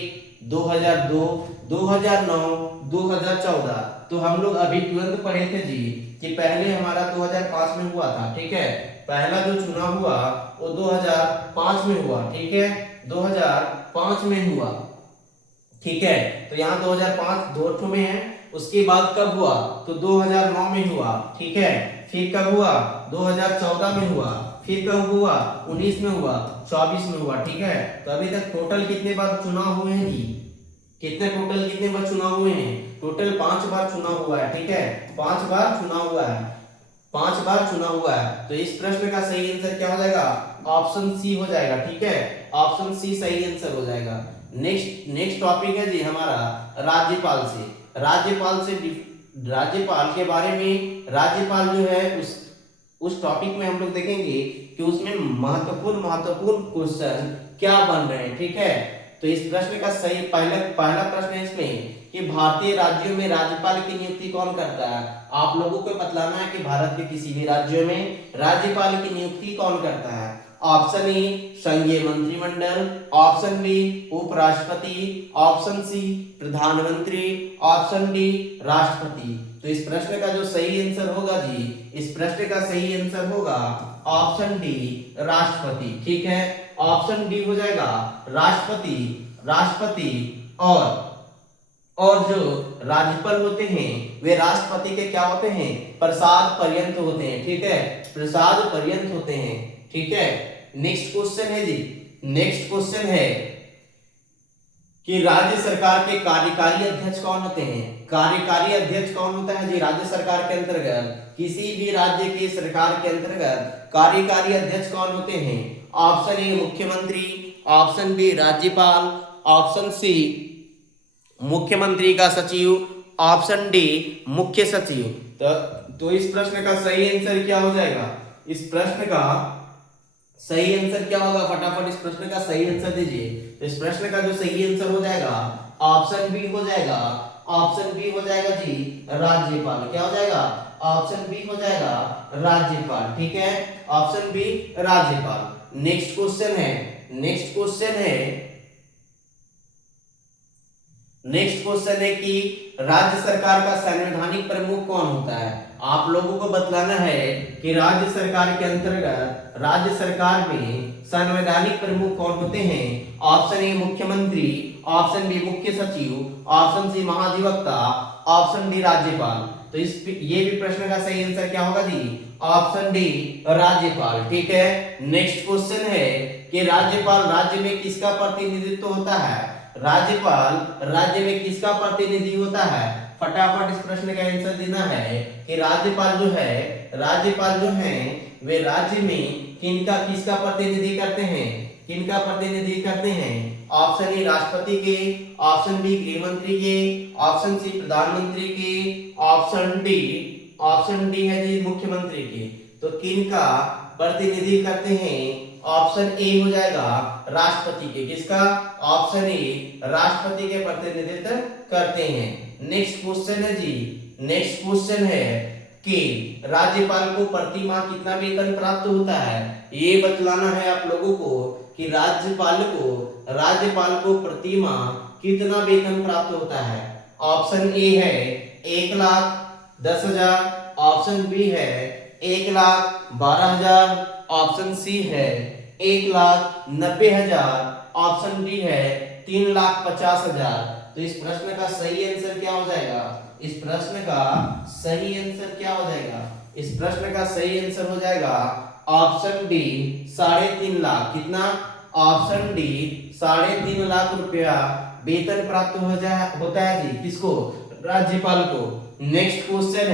2002, 2009, 2014। तो हम लोग अभी तुरंत पढ़े थे जी कि पहले हमारा 2005 में हुआ था। ठीक है, पहला जो चुनाव हुआ वो 2005 में हुआ। ठीक है, 2005 में हुआ। ठीक है, तो यहाँ 2005 दो ठो में है। उसके बाद कब हुआ? तो 2009 में हुआ। ठीक है, फिर कब हुआ? 2014 में हुआ। फिर कब हुआ? 19 में हुआ, 24 में हुआ। ठीक है, तो अभी तक टोटल कितने बार चुनाव हुए हैं जी? कितने बार चुनाव हुए हैं? टोटल 5 बार चुनाव हुआ है। ठीक है, 5 बार चुनाव हुआ है। तो इस प्रश्न का सही आंसर क्या हो जाएगा? ऑप्शन सी हो जाएगा। ठीक है, ऑप्शन सी सही आंसर हो जाएगा। नेक्स्ट टॉपिक है जी हमारा राज्यपाल के बारे में। राज्यपाल जो है उस टॉपिक में हम लोग देखेंगे कि उसमें महत्वपूर्ण क्वेश्चन क्या बन रहे हैं। ठीक है, तो इस प्रश्न का सही पहला प्रश्न है इसमें कि भारतीय राज्यों में राज्यपाल की नियुक्ति कौन करता है? आप लोगों को बतलाना है कि भारत के किसी भी राज्य में राज्यपाल की नियुक्ति कौन करता है। ऑप्शन ए संघीय मंत्रिमंडल, ऑप्शन बी उपराष्ट्रपति, ऑप्शन सी प्रधानमंत्री, ऑप्शन डी राष्ट्रपति। तो इस प्रश्न का जो सही आंसर होगा जी, इस प्रश्न का सही आंसर होगा ऑप्शन डी राष्ट्रपति। ठीक है, ऑप्शन डी हो जाएगा राष्ट्रपति। और जो राज्यपाल होते हैं वे राष्ट्रपति के क्या होते हैं? प्रसाद पर्यंत होते हैं। ठीक है, प्रसाद पर्यंत होते हैं। ठीक है, नेक्स्ट क्वेश्चन है कि राज्य सरकार के कार्यकारी अध्यक्ष कौन होते हैं? कार्यकारी अध्यक्ष कौन होता है जी? राज्य सरकार के अंतर्गत किसी भी राज्य की सरकार के अंतर्गत कार्यकारी अध्यक्ष कौन होते हैं? ऑप्शन ए मुख्यमंत्री, ऑप्शन बी राज्यपाल, ऑप्शन सी मुख्यमंत्री का सचिव, ऑप्शन डी मुख्य सचिव। तो इस प्रश्न का सही आंसर क्या हो जाएगा? इस प्रश्न का सही आंसर क्या होगा? फटाफट इस प्रश्न का सही आंसर दीजिए। तो इस प्रश्न का जो सही आंसर हो जाएगा ऑप्शन बी हो जाएगा। ऑप्शन बी हो जाएगा जी राज्यपाल। क्या हो जाएगा? ऑप्शन बी हो जाएगा राज्यपाल। ठीक है, ऑप्शन बी राज्यपाल। नेक्स्ट क्वेश्चन है कि राज्य सरकार का संवैधानिक प्रमुख कौन होता है? आप लोगों को बतलाना है कि राज्य सरकार के अंतर्गत राज्य सरकार में संवैधानिक प्रमुख कौन होते हैं। ऑप्शन ए मुख्यमंत्री, ऑप्शन बी मुख्य सचिव, ऑप्शन सी महाधिवक्ता, ऑप्शन डी राज्यपाल। तो ये भी प्रश्न का सही आंसर क्या होगा जी? ऑप्शन डी राज्यपाल। ठीक है, नेक्स्ट क्वेश्चन है कि राज्यपाल राज्य में किसका प्रतिनिधित्व होता है? राज्यपाल राज्य में किसका प्रतिनिधि होता है? फटाफट इस प्रश्न का आंसर देना है कि राज्यपाल जो है वे राज्य में किसका प्रतिनिधि करते हैं? ऑप्शन ए राष्ट्रपति के, ऑप्शन बी गृह मंत्री के, ऑप्शन सी प्रधानमंत्री के, ऑप्शन डी है जी मुख्यमंत्री के। तो किनका प्रतिनिधि करते हैं? ऑप्शन ए हो जाएगा राष्ट्रपति के। किसका? ऑप्शन ए राष्ट्रपति के प्रतिनिधित्व करते हैं। नेक्स्ट क्वेश्चन है कि राज्यपाल को प्रति माह कितना वेतन प्राप्त होता है? ये बतलाना है आप लोगों को कि राज्यपाल को प्रति माह कितना वेतन प्राप्त होता है। ऑप्शन ए है 1,10,000, ऑप्शन बी है 1,12,000, ऑप्शन सी है 1,90,000, ऑप्शन डी है 3,50,000। तो इस प्रश्न का सही आंसर क्या हो जाएगा? इस प्रश्न का सही आंसर क्या हो जाएगा? इस प्रश्न का सही आंसर हो जाएगा ऑप्शन डी 3.5 लाख। कितना? ऑप्शन डी 3.5 लाख रुपया वेतन प्राप्त होता है जी, किसको? राज्यपाल को। नेक्स्ट क्वेश्चन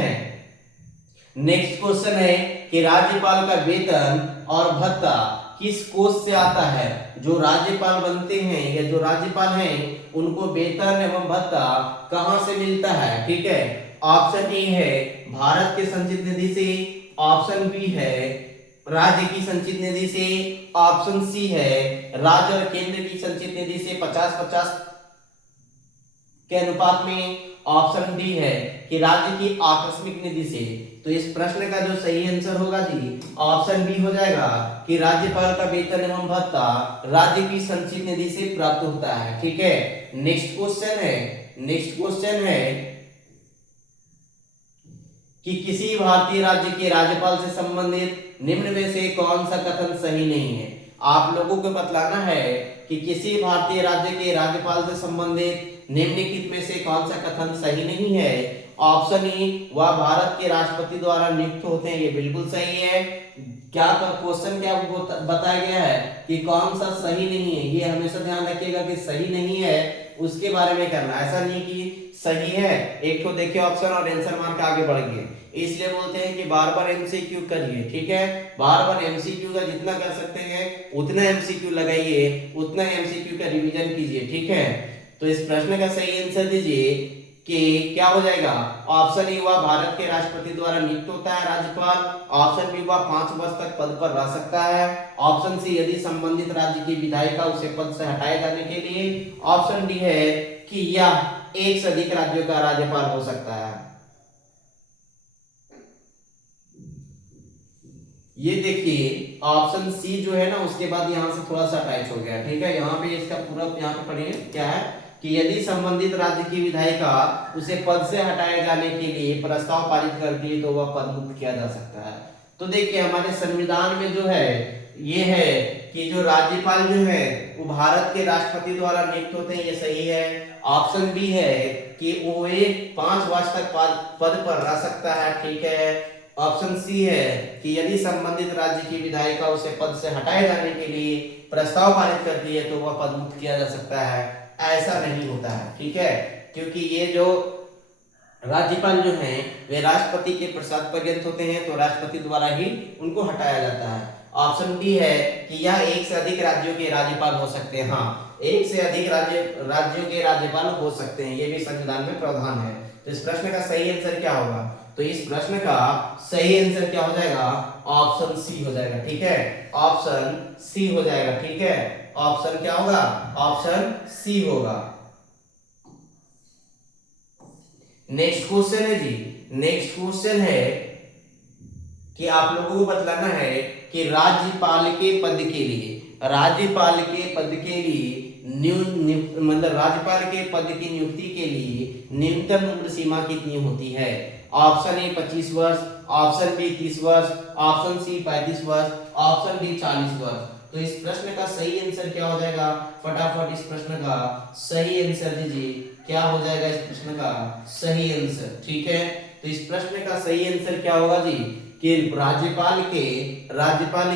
है कि राज्यपाल का वेतन और भत्ता किस कोष से आता है? जो राज्यपाल बनते हैं या जो राज्यपाल हैं उनको वेतन एवं भत्ता कहां से मिलता है? ठीक है, ऑप्शन ए है भारत के संचित निधि से, ऑप्शन बी है राज्य की संचित निधि से, ऑप्शन सी है राज्य और केंद्र की संचित निधि से 50-50 के अनुपात में, ऑप्शन डी है कि राज्य की आकस्मिक निधि से। तो इस प्रश्न का जो सही आंसर होगा जी ऑप्शन बी हो जाएगा कि राज्यपाल का वेतन एवं भत्ता राज्य की संचित निधि से प्राप्त होता है। ठीक है, नेक्स्ट क्वेश्चन है कि किसी भारतीय राज्य के राज्यपाल से संबंधित निम्न में से कौन सा कथन सही नहीं है? आप लोगों को बतलाना है कि किसी भारतीय राज्य के राज्यपाल से संबंधित निम्नलिखित में से कौन सा कथन सही नहीं है। ऑप्शन ए वह भारत के राष्ट्रपति द्वारा नियुक्त होते हैं, ये बिल्कुल सही है। क्या क्वेश्चन क्या बताया गया है कि कौन सा सही नहीं है, ये हमेशा ध्यान रखिएगा कि सही नहीं है उसके बारे में करना, ऐसा नहीं कि सही है एक तो देखिए ऑप्शन और आंसर मान के आगे बढ़ गए। इसलिए बोलते हैं कि बार बार एमसीक्यू करिए। ठीक है, बार बार एमसीक्यू का जितना कर सकते हैं उतना एमसीक्यू लगाइए, उतना एमसीक्यू का रिवीजन कीजिए। ठीक है, तो इस प्रश्न का सही आंसर दीजिए कि क्या हो जाएगा। ऑप्शन ए वह भारत के राष्ट्रपति द्वारा नियुक्त होता है राज्यपाल, ऑप्शन बी वह 5 वर्ष तक पद पर रह सकता है, ऑप्शन सी यदि संबंधित राज्य की विधायिका उसे पद से हटाए जाने के लिए, ऑप्शन डी है कि यह एक से अधिक राज्यों का राज्यपाल हो सकता है। ये देखिए ऑप्शन सी जो है ना उसके बाद यहां से थोड़ा सा अटैच हो गया। ठीक है, यहाँ पे इसका पूरा यहाँ पे पढ़िए क्या है कि यदि संबंधित राज्य की विधायिका उसे पद से हटाए जाने के लिए प्रस्ताव पारित करती है तो वह पद मुक्त किया जा सकता है। तो देखिए हमारे संविधान में जो है ये है कि जो राज्यपाल जो है वो भारत के राष्ट्रपति द्वारा नियुक्त होते हैं, ये सही है। ऑप्शन बी है कि वो एक 5 वर्ष तक पद पर रह सकता है। ठीक है, ऑप्शन सी है कि यदि संबंधित राज्य की विधायिका उसे पद से हटाए जाने के लिए प्रस्ताव पारित करती है तो वह पद मुक्त किया जा सकता है। ऐसा नहीं होता है। ठीक है, क्योंकि ये जो राज्यपाल जो हैं वे राष्ट्रपति के प्रसाद पर्यंत होते हैं, तो राष्ट्रपति द्वारा ही उनको हटाया जाता है। ऑप्शन डी है कि यह एक से अधिक राज्यों के राज्यपाल हो सकते हैं। हाँ, एक से अधिक राज्यों के राज्यपाल हो सकते हैं, ये भी संविधान में प्रावधान है। तो इस प्रश्न का सही आंसर क्या होगा? तो इस प्रश्न का सही आंसर क्या हो जाएगा? ऑप्शन सी हो जाएगा। ठीक है, ऑप्शन सी हो जाएगा। ठीक है, ऑप्शन क्या होगा? ऑप्शन सी होगा। नेक्स्ट क्वेश्चन है जी, नेक्स्ट क्वेश्चन है कि आप लोगों को बतलाना है कि राज्यपाल के पद के लिए मतलब राज्यपाल के पद की नियुक्ति के लिए न्यूनतम उम्र सीमा कितनी होती है। ऑप्शन ए 25 वर्ष, ऑप्शन बी 30 वर्ष, ऑप्शन सी 35 वर्ष, ऑप्शन डी 40 वर्ष। तो इस प्रश्न का सही आंसर क्या हो जाएगा? फटाफट इस प्रश्न का सही आंसर दीजिए। क्या हो जाएगा इस प्रश्न का सही आंसर? ठीक है, तो इस प्रश्न का सही आंसर क्या होगा जी कि राज्यपाल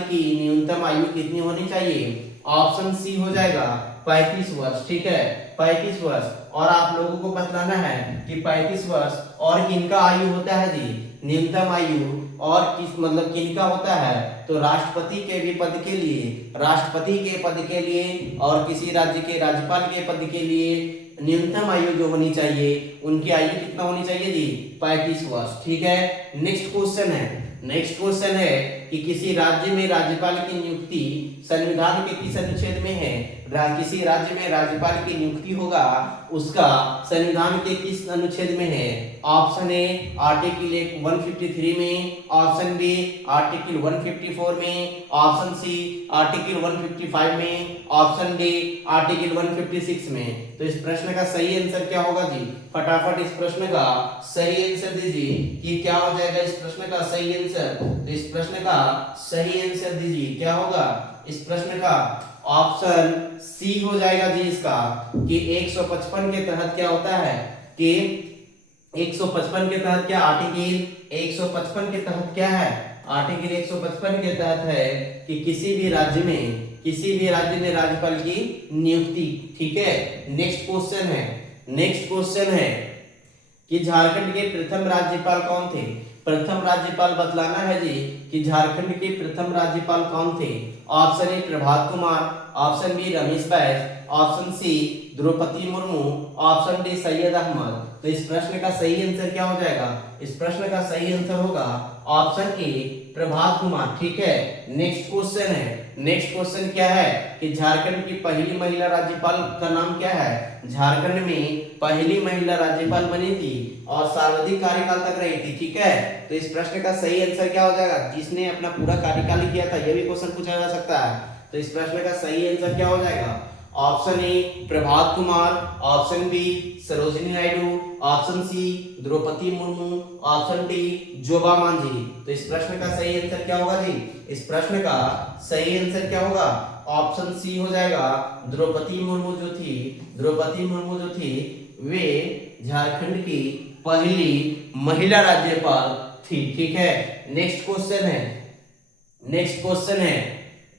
की न्यूनतम आयु कितनी होनी चाहिए? ऑप्शन सी हो जाएगा 35 वर्ष। ठीक है, 35 वर्ष। और आप लोगों को बतलाना है कि 35 वर्ष और किनका आयु होता है जी? न्यूनतम आयु और किस मतलब किनका होता है? तो राष्ट्रपति के भी पद के लिए, राष्ट्रपति के पद के लिए और किसी राज्य के राज्यपाल के पद के लिए न्यूनतम आयु जो होनी चाहिए उनकी आयु कितना होनी चाहिए जी? 35 वर्ष। ठीक है, नेक्स्ट क्वेश्चन है कि किसी राज्य में राज्यपाल की नियुक्ति संविधान के किस अनुच्छेद में है, किसी राज्य में राज्यपाल की नियुक्ति होगा उसका संविधान के किस अनुच्छेद में है। ऑप्शन ए आर्टिकल 153 में, ऑप्शन बी आर्टिकल 154 में, ऑप्शन सी आर्टिकल 155 में, ऑप्शन डी आर्टिकल 156 में। तो इस प्रश्न का सही आंसर क्या होगा जी, फटाफट इस प्रश्न का सही आंसर दीजिए कि क्या हो जाएगा इस प्रश्न का सही आंसर। तो इस प्रश्न का सही आंसर दीजिए, क्या होगा इस प्रश्न का, ऑप्शन सी हो जाएगा जी इसका, कि 155 के तहत क्या होता है कि 155 के तहत क्या, आर्टिकल 155 के तहत क्या है, आर्टिकल 155 के तहत है कि किसी भी राज्य में राज्यपाल की नियुक्ति। ठीक है, नेक्स्ट क्वेश्चन है कि झारखंड के प्रथम राज्यपाल कौन थे। प्रथम राज्यपाल बतलाना है जी कि झारखंड के प्रथम राज्यपाल कौन थे। Option A Prabhat Kumar, option B Ramesh Bais, option C Droupadi Murmu, option D Syed Ahmed. तो इस प्रश्न का सही आंसर क्या हो जाएगा, इस प्रश्न का सही आंसर होगा ऑप्शन ए प्रभात कुमार। ठीक है, नेक्स्ट क्वेश्चन क्या है कि झारखंड की पहली महिला राज्यपाल का नाम क्या है। झारखंड में पहली महिला राज्यपाल बनी थी और सर्वाधिक कार्यकाल तक रही थी। ठीक है, तो इस प्रश्न का सही आंसर क्या हो जाएगा, जिसने अपना पूरा कार्यकाल किया था, यह भी क्वेश्चन पूछा जा सकता है। तो इस प्रश्न का सही आंसर क्या हो जाएगा, option A Prabhat Kumar, option B Sarojini Naidu, option C Droupadi Murmu, option D Joba Majhi. तो इस प्रश्न का सही आंसर क्या होगा जी, इस प्रश्न का सही आंसर क्या होगा, ऑप्शन सी हो जाएगा। द्रौपदी मुर्मू जो थी वे झारखंड की पहली महिला राज्यपाल थी। ठीक है, नेक्स्ट क्वेश्चन है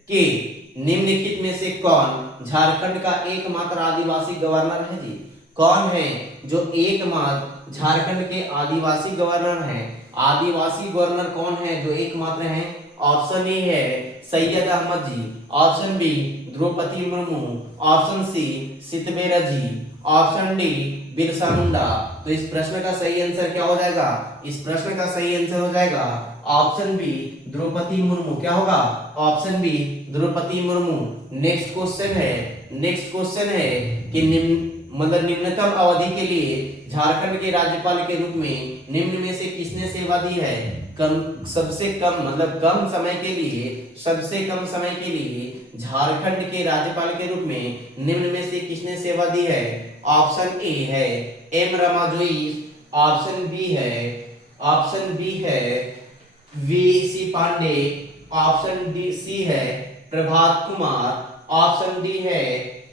कि निम्नलिखित में से कौन झारखंड का एकमात्र आदिवासी गवर्नर है जी। कौन है जो एकमात्र झारखंड के आदिवासी गवर्नर हैं। आदिवासी गवर्नर कौन है जो एकमात्र हैं। ऑप्शन ए है Syed Ahmed ji, option B Draupadi Murmu, option C Sibtey Razi, option D Birsa Munda. तो इस प्रश्न का सही आंसर क्या हो जाएगा, इस प्रश्न का सही आंसर हो जाएगा ऑप्शन बी द्रौपदी मुर्मू। क्या होगा, option B Draupadi Murmu. Next question है कि निम्नतम अवधि के लिए झारखंड के राज्यपाल के रूप में निम्न में से किसने सेवा दी है। सबसे कम समय के लिए झारखंड के राज्यपाल के रूप में निम्न में से किसने सेवा दी है। ऑप्शन ए है M Rama Jois, option B है V C Pandey, option D C है प्रभात कुमार, ऑप्शन डी है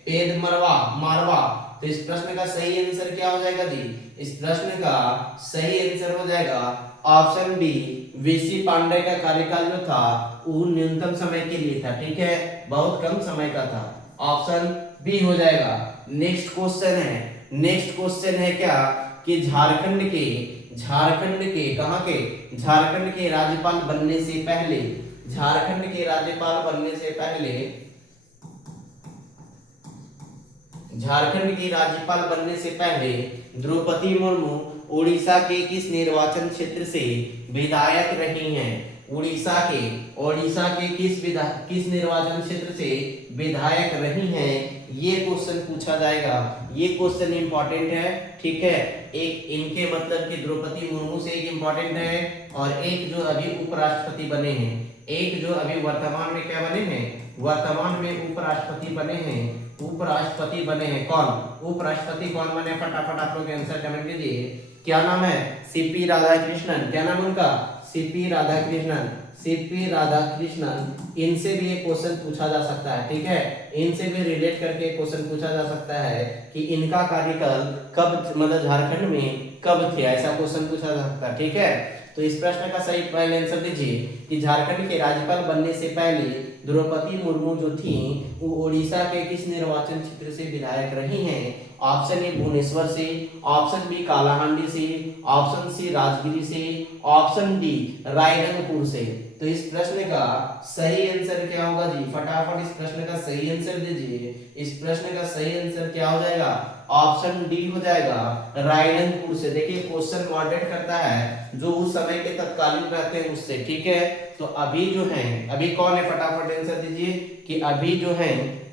पेद मारवा। तो इस प्रश्न का सही आंसर क्या हो जाएगा जी, इस प्रश्न का सही आंसर हो जाएगा ऑप्शन डी वीसी पांडे का कार्यकाल जो था वो न्यूनतम समय के लिए था। ठीक है, बहुत कम समय का था, ऑप्शन बी हो जाएगा। नेक्स्ट क्वेश्चन है क्या कि झारखंड के राज्यपाल बनने से पहले द्रौपदी मुर्मू उड़ीसा के किस निर्वाचन क्षेत्र से विधायक रही हैं। उड़ीसा के किस निर्वाचन क्षेत्र से विधायक रही हैं, ये क्वेश्चन पूछा जाएगा। ये क्वेश्चन इंपॉर्टेंट है। ठीक है, एक इनके मतलब कि द्रौपदी मुर्मू से एक इंपॉर्टेंट है और एक जो अभी उपराष्ट्रपति बने हैं, एक जो अभी वर्तमान में क्या बने हैं, वर्तमान में उपराष्ट्रपति बने हैं। कौन उपराष्ट्रपति कौन बने, फटाफट आप लोग आंसर कमेंट कीजिए। क्या नाम है, सीपी राधाकृष्णन। क्या नाम उनका, सीपी राधाकृष्णन। इनसे भी एक क्वेश्चन पूछा जा सकता है। ठीक है, इनसे भी रिलेट करके क्वेश्चन पूछा जा सकता है कि इनका कार्यकाल कब झारखंड में कब थे, ऐसा क्वेश्चन पूछा जा सकता है। ठीक है, तो इस प्रश्न का सही पहले आंसर दीजिए कि झारखंड के राज्यपाल बनने से पहले द्रौपदी मुर्मू जो थी वो उड़ीसा के किस निर्वाचन क्षेत्र से विधायक रही हैं। ऑप्शन ए भुवनेश्वर से, ऑप्शन बी कालाहांडी से, ऑप्शन सी राजगिरी से, ऑप्शन डी रायरंगपुर से। तो इस प्रश्न का सही आंसर क्या होगा जी, फटाफट इस प्रश्न का सही आंसर दीजिए। इस प्रश्न का सही आंसर क्या हो जाएगा, ऑप्शन डी हो जाएगा रायरंगपुर से। देखिए क्वेश्चन मॉडरेट करता है जो उस समय के तत्कालीन रहते हैं उससे, ठीक है। तो अभी जो है, अभी कौन है, फटाफट आंसर दीजिए कि अभी जो है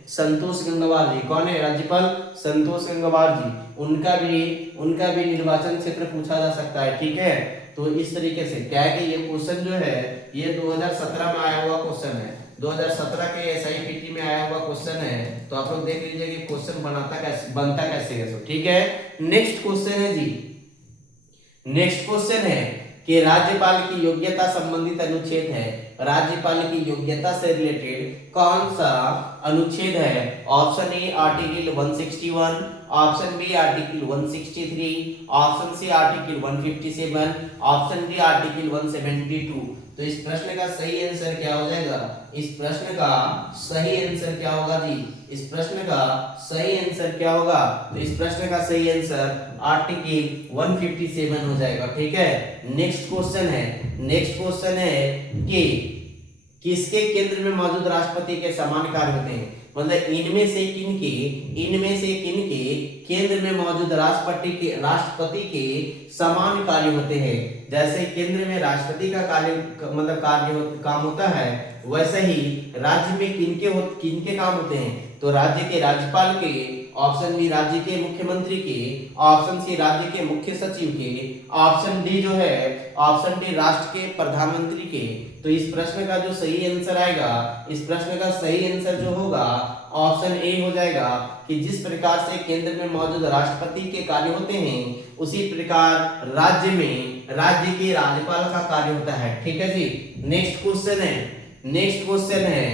संतोष गंगवार जी। कौन है राज्यपाल? संतोष गंगवार जी। उनका भी निर्वाचन क्षेत्र पूछा जा सकता है, ठीक है। तो इस तरीके से क्या है कि ये क्वेश्चन जो है ये 2017 में आया हुआ क्वेश्चन है, 2017 के एसआईपीटी में आया हुआ क्वेश्चन है। तो आप लोग देख लीजिए कि क्वेश्चन बनता कैसे है, ठीक है। नेक्स्ट क्वेश्चन है जी, नेक्स्ट क्वेश्चन है कि राज्यपाल की योग्यता संबंधित अनुच्छेद है, राज्यपाल की योग्यता से रिलेटेड कौन सा अनुच्छेद है? Option A article 161, option B article 163, option C article 157, option D article 172। तो इस प्रश्न का सही आंसर क्या हो जाएगा? इस प्रश्न का सही आंसर क्या होगा जी? इस प्रश्न का सही आंसर क्या होगा? तो इस प्रश्न का सही आंसर आर्टिकल 157 हो जाएगा, ठीक है। नेक्स्ट क्वेश्चन है, नेक्स्ट क्वेश्चन है कि किसके केंद्र में मौजूद राष्ट्रपति के समान कार्य होते हैं? मतलब इनमें से किनके केंद्र में मौजूद राष्ट्रपति के समान कार्य होते हैं। जैसे केंद्र में राष्ट्रपति का काम होता है, वैसे ही राज्य में किनके काम होते हैं? तो राज्य के राज्यपाल के, ऑप्शन बी राज्य के मुख्यमंत्री के, ऑप्शन सी राज्य के मुख्य सचिव के, ऑप्शन डी जो है ऑप्शन डी राष्ट्र के प्रधानमंत्री के। तो इस प्रश्न का जो सही आंसर आएगा, इस प्रश्न का सही आंसर जो होगा ऑप्शन ए हो जाएगा कि जिस प्रकार से केंद्र में मौजूद राष्ट्रपति के कार्य होते हैं उसी प्रकार राज्य में राज्य के राज्यपाल का कार्य होता है, ठीक है जी। नेक्स्ट क्वेश्चन है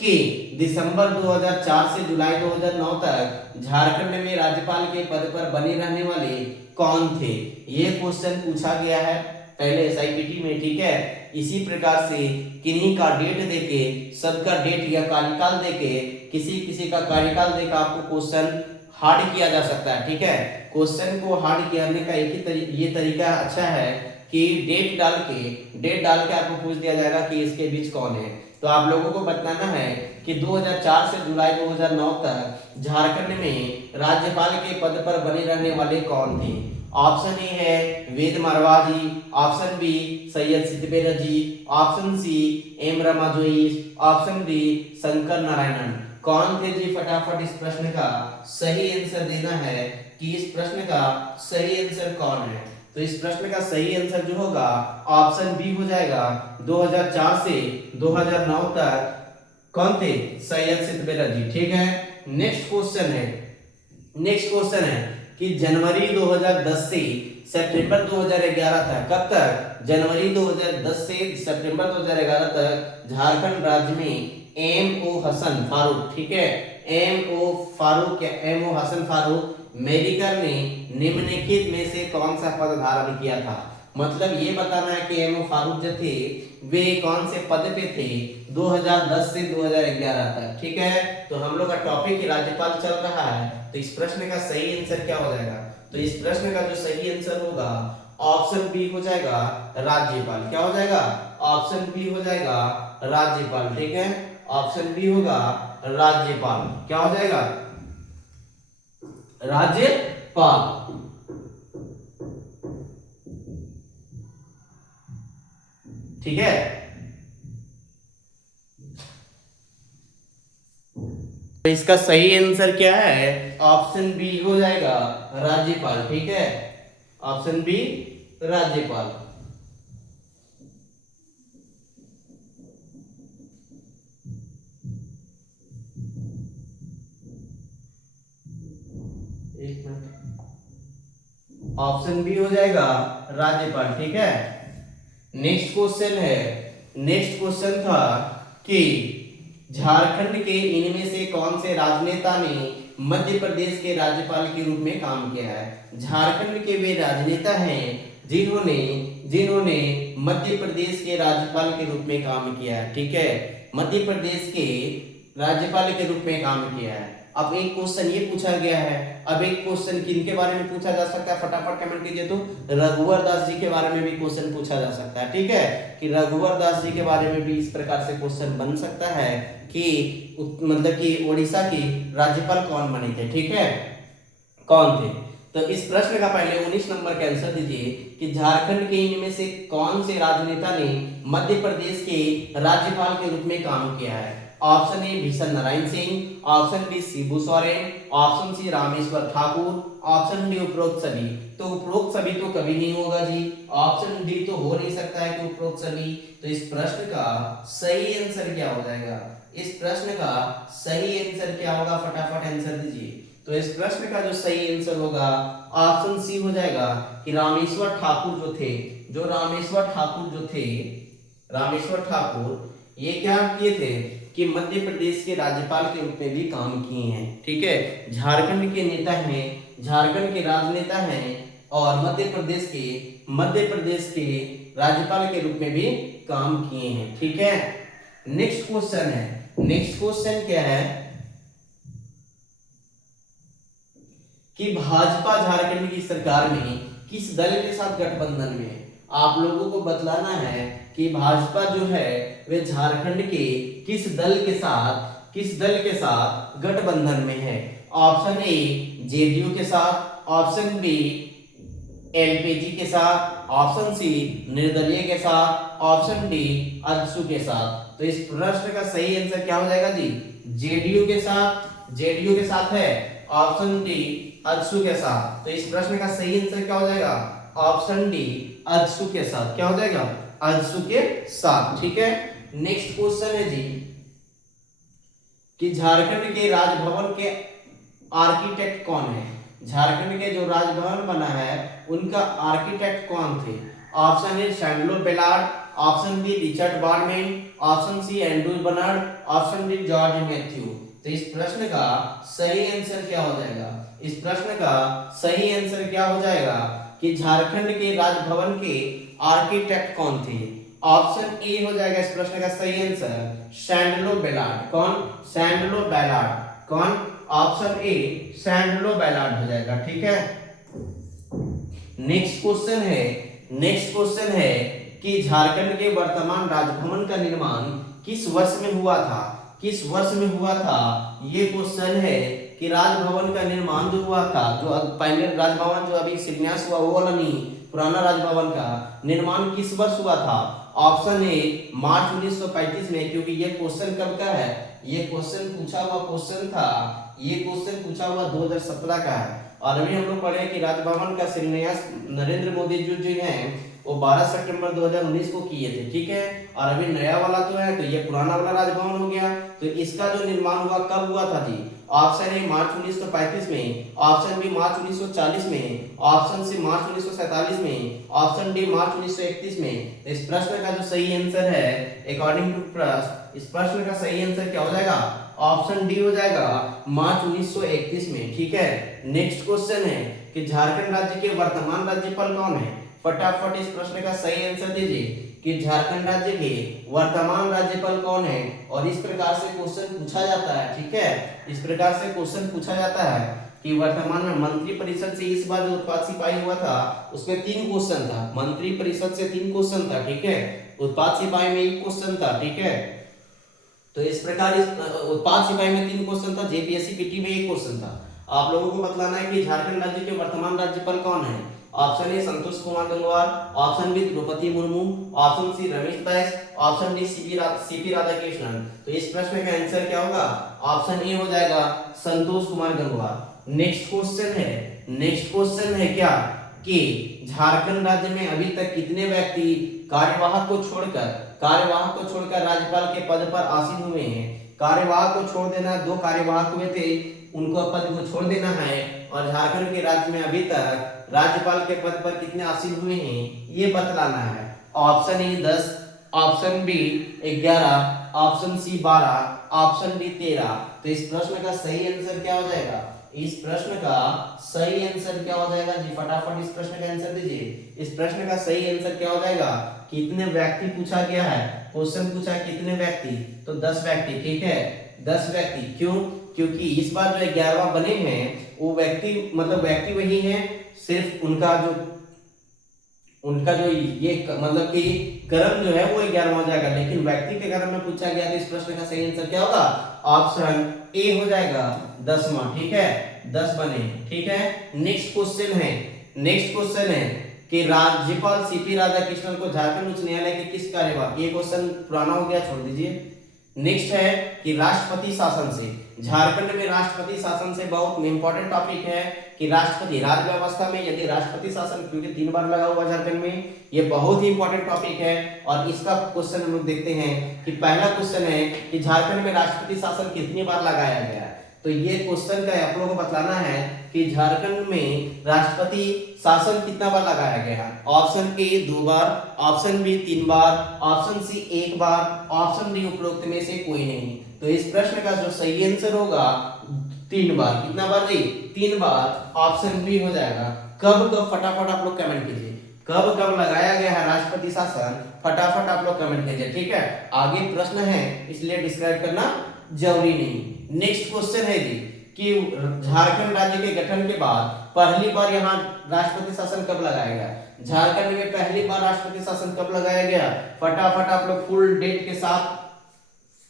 कि दिसंबर 2004 से जुलाई 2009 तक झारखंड में राज्यपाल के पद पर बने रहने वाले कौन थे? ये क्वेश्चन पूछा गया है पहले एसआईपीटी में, ठीक है। इसी प्रकार से किन्हीं का डेट देके, सबका डेट या कार्यकाल देके, किसी का कार्यकाल देकर आपको क्वेश्चन हार्ड किया जा सकता है, ठीक है। क्वेश्चन को हार्ड करने का एक ही ये तरीका अच्छा है कि डेट डाल के आपको पूछ दिया जाएगा कि इसके बीच कौन है। तो आप लोगों को बताना है कि 2004 से जुलाई 2009 तक झारखंड में राज्यपाल के पद पर बने रहने वाले कौन थे? ऑप्शन ए है Ved Marwah ji, option B Syed Siddiqui ji, option C M Rama Jois, option D Shankar Narayanan. कौन थे जी? फटाफट इस प्रश्न का सही आंसर देना है कि इस प्रश्न का सही आंसर कौन है। तो इस प्रश्न का सही आंसर जो होगा ऑप्शन बी हो जाएगा। 2004 से 2009 तक कौन थे? सैयद सिद्दीकी जी, ठीक है। नेक्स्ट क्वेश्चन है कि जनवरी 2010 से सितंबर 2011 तक, कब तक? जनवरी 2010 से सितंबर 2011 तक झारखंड राज्य में एम ओ हसन फारूक, ठीक है, M O Hasan Farooq medical ने निम्नलिखित में से कौन सा पद धारण किया था? मतलब ये बताना है कि एम ओ फारूक जो थे वे कौन से पद पे थे 2010 से 2011 तक, ठीक है। तो हम लोग का टॉपिक ही राज्यपाल चल रहा है, तो इस प्रश्न का सही आंसर क्या हो जाएगा? तो इस प्रश्न का जो सही आंसर होगा ऑप्शन बी हो जाएगा राज्यपाल। क्या हो जाएगा? ऑप्शन बी हो जाएगा राज्यपाल, ठीक है। ऑप्शन बी होगा राज्यपाल। क्या हो जाएगा? राज्यपाल, ठीक है। तो इसका सही आंसर क्या है? ऑप्शन बी हो जाएगा राज्यपाल, ठीक है। ऑप्शन बी राज्यपाल। एक मिनट, ऑप्शन बी हो जाएगा राज्यपाल, ठीक है। नेक्स्ट क्वेश्चन था कि झारखंड के इनमें से कौन से राजनेता ने मध्य प्रदेश के राज्यपाल के रूप में काम किया है? झारखंड के वे राजनेता हैं जिन्होंने मध्य प्रदेश के राज्यपाल के रूप में काम किया है, ठीक है। मध्य प्रदेश के राज्यपाल के रूप में काम किया है। अब एक क्वेश्चन ये पूछा गया है, अब एक क्वेश्चन किनके बारे में पूछा जा सकता है? फटाफट कमेंट कीजिए। तो रघुवर दास जी के बारे में भी क्वेश्चन पूछा जा सकता है, ठीक है, कि रघुवर दास जी के बारे में भी इस प्रकार से क्वेश्चन बन सकता है कि मतलब कि उड़ीसा की राज्यपाल कौन बने थे, ठीक है। कौन थे? तो इस प्रश्न का पहले 19 नंबर का आंसर दीजिए कि झारखंड के इनमें से कौन से राजनेता ने मध्य प्रदेश के राज्यपाल के रूप में काम किया है? Option A Bhishma Narayan Singh, option B Shibu Soren, option C Rameshwar Thakur, option D उपरोक्त सभी। तो उपरोक्त सभी तो कभी नहीं होगा जी, ऑप्शन डी तो हो नहीं सकता है कि उपरोक्त सभी। तो इस प्रश्न का सही आंसर क्या हो जाएगा? इस प्रश्न का सही आंसर क्या होगा? फटाफट आंसर दीजिए। तो इस प्रश्न का जो सही आंसर होगा ऑप्शन सी हो जाएगा कि रामेश्वर ठाकुर जो थे, रामेश्वर ठाकुर ये क्या किए थे कि मध्य प्रदेश के राज्यपाल के रूप में भी काम किए हैं। ठीक है, झारखंड के नेता हैं, झारखंड के राजनेता हैं और मध्य प्रदेश के राज्यपाल के रूप में भी काम किए हैं। ठीक है, नेक्स्ट क्वेश्चन क्या है कि भाजपा झारखंड की सरकार में किस दल के साथ गठबंधन में है? आप लोगों को बतलाना है कि भाजपा जो है वे झारखंड के किस दल के साथ गठबंधन में है? ऑप्शन ए जेडीयू के साथ, ऑप्शन बी एलपीजी के साथ, ऑप्शन सी निर्दलीय के साथ, ऑप्शन डी अजसू के साथ। तो इस प्रश्न का सही आंसर क्या हो जाएगा जी? जेडीयू के साथ है, ऑप्शन डी अजसू के साथ। तो इस प्रश्न का सही आंसर क्या हो जाएगा? ऑप्शन डी अजसू के साथ। क्या हो जाएगा? अजसू के साथ। ठीक है, नेक्स्ट क्वेश्चन है जी कि झारखंड के राजभवन के आर्किटेक्ट कौन है? झारखंड के जो राजभवन बना है उनका आर्किटेक्ट कौन थे? Option A Sandlo Bellard, option B Richard Bardman, option C Andrew Bernard, option D George Matthew. तो इस प्रश्न का सही आंसर क्या हो जाएगा? इस प्रश्न का सही आंसर क्या हो जाएगा कि झारखंड के राजभवन के आर्किटेक्ट कौन थे? ऑप्शन ए हो जाएगा इस प्रश्न का सही आंसर सैंडलो बेलार्ड। कौन? Sandlo Bellard. कौन? ऑप्शन ए सैंडलो बेलार्ड हो जाएगा। ठीक है, नेक्स्ट क्वेश्चन है कि झारखंड के वर्तमान राजभवन का निर्माण किस वर्ष में हुआ था? ये क्वेश्चन है कि राजभवन का निर्माण जो हुआ था, जो पहले राजभवन जो अभी शिलान्यास हुआ वो वाला नहीं, पुराना राजभवन का निर्माण किस वर्ष हुआ था? ऑप्शन ए मार्च 1935 में, क्योंकि ये क्वेश्चन कब का है? ये क्वेश्चन पूछा हुआ 2017 का है। और अभी हम लोग पढ़े कि राजभवन का शिलान्यास नरेंद्र मोदी जी हैं वो 12 सितंबर 2019 को किए थे। ठीक है, और अभी नया वाला तो है, तो ये पुराना वाला राजभवन हो गया। तो इसका जो निर्माण हुआ कब हुआ था जी? ऑप्शन ए मार्च 1935 में, ऑप्शन बी मार्च 1940 में, ऑप्शन सी मार्च 1947 में, ऑप्शन डी मार्च 1931 में। तो इस प्रश्न का जो सही आंसर है अकॉर्डिंग टू प्रश्न, इस प्रश्न का सही आंसर क्या हो जाएगा? ऑप्शन डी हो जाएगा मार्च 1931 में। ठीक है, नेक्स्ट क्वेश्चन है कि झारखंड राज्य के वर्तमान राज्यपाल कौन है? फटाफट इस प्रश्न का सही आंसर दीजिए कि झारखंड राज्य के वर्तमान राज्यपाल कौन है। और इस प्रकार से क्वेश्चन पूछा जाता है। ठीक है, इस प्रकार से क्वेश्चन पूछा जाता है कि वर्तमान में मंत्री परिषद से इस बार जो उत्पाद सिपाही हुआ था उसमें 3 क्वेश्चन था, मंत्री परिषद से 3 क्वेश्चन था। ठीक है, उत्पाद सिपाही में 1 क्वेश्चन था। ठीक है, तो इस प्रकार इस उत्पाद सिपाही में 3 क्वेश्चन था, जेपीएससी पीटी में 1 क्वेश्चन था। आप लोगों को बतलाना है कि झारखंड राज्य के वर्तमान राज्यपाल कौन है। Option A Santosh Kumar Gangwar, option B Draupadi Murmu, option C Ramesh Bais, option D C P Radhakrishnan. तो इस प्रश्न का आंसर क्या होगा? ऑप्शन ए हो जाएगा संतोष कुमार गंगवार। नेक्स्ट क्वेश्चन है क्या कि झारखंड राज्य में अभी तक कितने व्यक्ति कार्यवाहक को छोड़कर राज्यपाल के पद पर आसीन हुए हैं? कार्यवाहक को छोड़ देना, 2 कार्यवाहक हुए थे, उनको पद को छोड़ देना है। और झारखंड के राज्य में अभी तक राज्यपाल के पद पर कितने आसीन हुए हैं ये बतलाना है। Option A 10, option B 11, option C 12, option D 13। तो इस प्रश्न का सही आंसर क्या हो जाएगा? इस प्रश्न का सही आंसर क्या हो जाएगा जी? फटाफट इस प्रश्न का आंसर दीजिए। इस प्रश्न का सही आंसर क्या हो जाएगा? कितने व्यक्ति पूछा गया है, क्वेश्चन पूछा है कितने व्यक्ति, तो 10 व्यक्ति। ठीक है, 10 व्यक्ति। क्यों? क्योंकि इस बार जो 11वां बने हैं वो व्यक्ति वही है, सिर्फ उनका जो ये मतलब कि कर्म जो है वो 11वां जाएगा, लेकिन व्यक्ति के कर्म में पूछा गया तो इस प्रश्न का सही आंसर क्या होगा? ऑप्शन ए हो जाएगा 10वां। ठीक है, 10 बने, ठीक है। नेक्स्ट क्वेश्चन है कि राज्यपाल सीपी राधाकृष्णन को झारखंड उच्च न्यायालय के किस कार्यवाही, ये क्वेश्चन पुराना हो गया, छोड़ दीजिए। नेक्स्ट है कि राष्ट्रपति शासन से, झारखंड में राष्ट्रपति शासन से बहुत इंपॉर्टेंट टॉपिक है कि राष्ट्रपति राज्य व्यवस्था में यदि राष्ट्रपति शासन, क्योंकि 3 बार लगा हुआ झारखंड में, ये बहुत ही इंपॉर्टेंट टॉपिक है। और इसका क्वेश्चन हम लोग देखते हैं कि पहला क्वेश्चन है कि झारखंड में राष्ट्रपति शासन कितनी बार लगाया गया। तो ये क्वेश्चन का आप लोगों को बताना है कि झारखंड में राष्ट्रपति शासन कितना बार लगाया गया है। ऑप्शन ए 2 बार, ऑप्शन बी 3 बार, ऑप्शन सी 1 बार, ऑप्शन डी उपरोक्त में से कोई नहीं। तो इस प्रश्न का जो सही आंसर होगा 3 बार। कितना बार जी? 3 बार। ऑप्शन बी हो जाएगा। कब कब, फटाफट आप लोग कमेंट कीजिए, कब कब लगाया गया है राष्ट्रपति शासन, फटाफट आप लोग कमेंट कीजिए, ठीक है। आगे प्रश्न है इसलिए डिस्क्राइब करना जरूरी नहीं। नेक्स्ट क्वेश्चन है जी कि झारखंड राज्य के गठन के बाद पहली बार यहाँ राष्ट्रपति शासन कब लगाया गया। झारखंड में पहली बार राष्ट्रपति शासन कब लगाया गया, फटाफट आप लोग फुल डेट के साथ,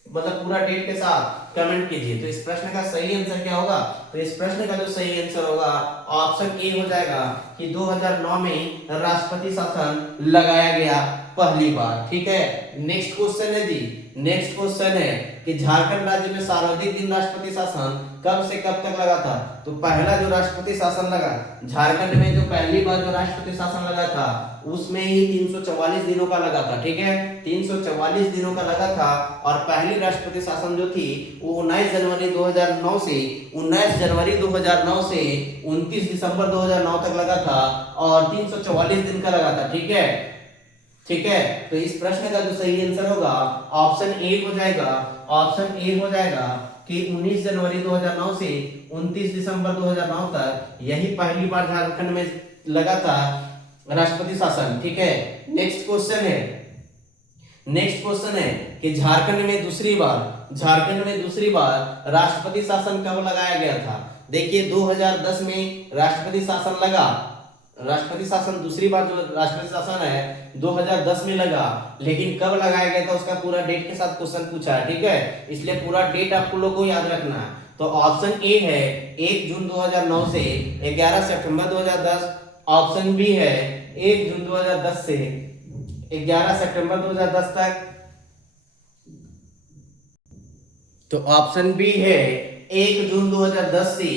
मतलब पूरा डेट के साथ कमेंट कीजिए। तो इस प्रश्न का सही आंसर क्या होगा? तो इस प्रश्न का जो सही आंसर होगा ऑप्शन ए हो जाएगा कि 2009 में राष्ट्रपति शासन लगाया गया पहली बार, ठीक है। नेक्स्ट क्वेश्चन है जी, नेक्स्ट क्वेश्चन है कि झारखंड राज्य में सर्वाधिक दिन राष्ट्रपति शासन कब से कब तक लगा था। तो पहला जो राष्ट्रपति शासन लगा झारखंड में, जो पहली बार जो राष्ट्रपति शासन लगा था उसमें ही 344 दिनों का लगा था, ठीक है। 344 दिनों का लगा था। और पहली राष्ट्रपति शासन जो थी वो 19 जनवरी 2009 से 29 दिसंबर 2009 तक लगा था और 344 दिन का लगा था, ठीक है, ठीक है। तो इस प्रश्न का जो सही आंसर होगा ऑप्शन ए हो जाएगा। ऑप्शन ए हो जाएगा कि 19 जनवरी 2009 से 29 दिसंबर 2009 तक यही पहली बार झारखंड में लगा था राष्ट्रपति शासन, ठीक है। नेक्स्ट क्वेश्चन है कि झारखंड में दूसरी बार राष्ट्रपति शासन कब लगाया गया था। देखिए 2010 में राष्ट्रपति शासन लगा, राष्ट्रपति शासन दूसरी बार जो राष्ट्रपति शासन है 2010 में लगा, लेकिन कब लगाया गया था उसका पूरा डेट के साथ क्वेश्चन पूछा है, ठीक है। इसलिए पूरा डेट आपको लोगों को याद रखना है। तो ऑप्शन ए है 1 जून 2009 से 11 सितंबर 2010, ऑप्शन बी है 1 जून 2010 से 11 सितंबर 2010 तक, तो ऑप्शन बी है 1 जून 2010 से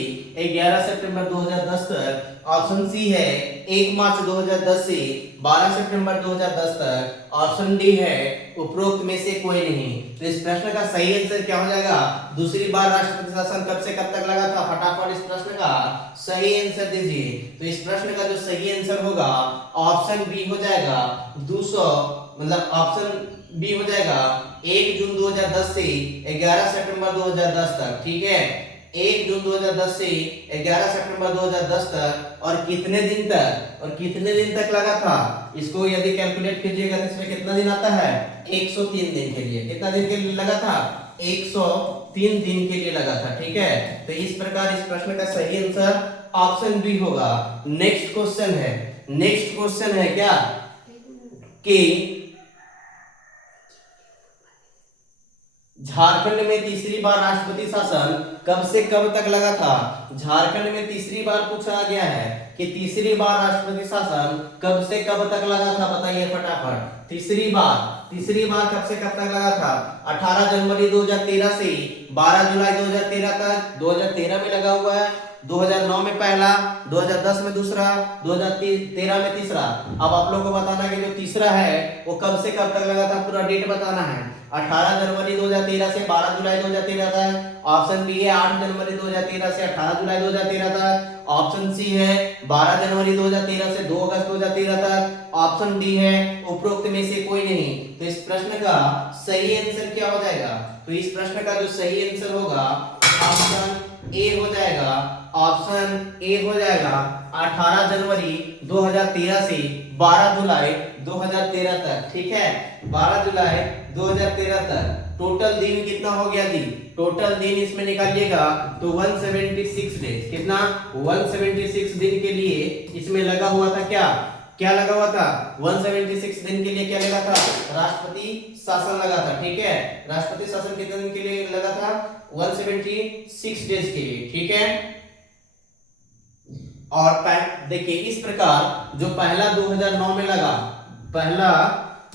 11 सितंबर 2010 तक, ऑप्शन सी है 1 मार्च 2010 से 12 सितंबर 2010 तक, ऑप्शन डी है उपरोक्त में से कोई नहीं। तो इस प्रश्न का सही आंसर क्या हो जाएगा? दूसरी बार राष्ट्रपति शासन कब से कब तक लगा था, फटाफट इस प्रश्न का सही आंसर दीजिए। तो इस प्रश्न का जो सही आंसर होगा ऑप्शन बी हो जाएगा 200, मतलब ऑप्शन बी हो जाएगा 1 जून 2010 से 11 सितंबर 2010 तक, ठीक है। 1 जून 2010 से 11 सितंबर 2010 तक। और कितने दिन तक लगा था, इसको यदि कैलकुलेट कीजिएगा तो इसमें कितना दिन आता है? 103 दिन के लिए। कितना दिन के लिए लगा था? 103 दिन के लिए लगा था, ठीक है। तो इस प्रकार इस प्रश्न का सही आंसर ऑप्शन बी होगा। नेक्स्ट क्वेश्चन है क्या कि झारखंड में तीसरी बार राष्ट्रपति शासन कब से कब तक लगा था। झारखंड में तीसरी बार पूछा गया है कि तीसरी बार राष्ट्रपति शासन कब से कब तक लगा था, बताइए फटाफट। तीसरी बार कब से कब तक लगा था? 18 जनवरी 2013 से 12 जुलाई 2013 तक। 2013 में लगा हुआ है, 2009 में पहला, 2010 में दूसरा, 2013 में तीसरा। अब आप लोगों को बताना कि जो तीसरा है वो कब से कब तक लगा था, पूरा डेट बताना है। 18 जनवरी 2013 से 12 जुलाई 2013 तक। ऑप्शन बी है 8 जनवरी 2013 से 18 जुलाई 2013 तक। ऑप्शन सी है 12 जनवरी 2013 से 2 अगस्त 2013 तक। ऑप्शन डी है उपरोक्त में से कोई नहीं। तो इस प्रश्न का सही आंसर क्या हो जाएगा? तो इस प्रश्न का जो सही आंसर होगा ऑप्शन ए हो जाएगा। ऑप्शन ए हो जाएगा 18 जनवरी 2013 से 12 जुलाई 2013 तक, ठीक है। 12 जुलाई 2013 तक। टोटल दिन कितना हो गया जी? टोटल दिन इसमें निकालिएगा तो 176 डेज। कितना? 176 दिन के लिए इसमें लगा हुआ था क्या लगा हुआ था? 176 दिन के लिए क्या लगा था? राष्ट्रपति शासन लगा था, ठीक है। राष्ट्रपति शासन कितने दिन के लिए लगा था? 176 डेज के लिए, ठीक है। देखिए इस प्रकार जो पहला 2009 में लगा, पहला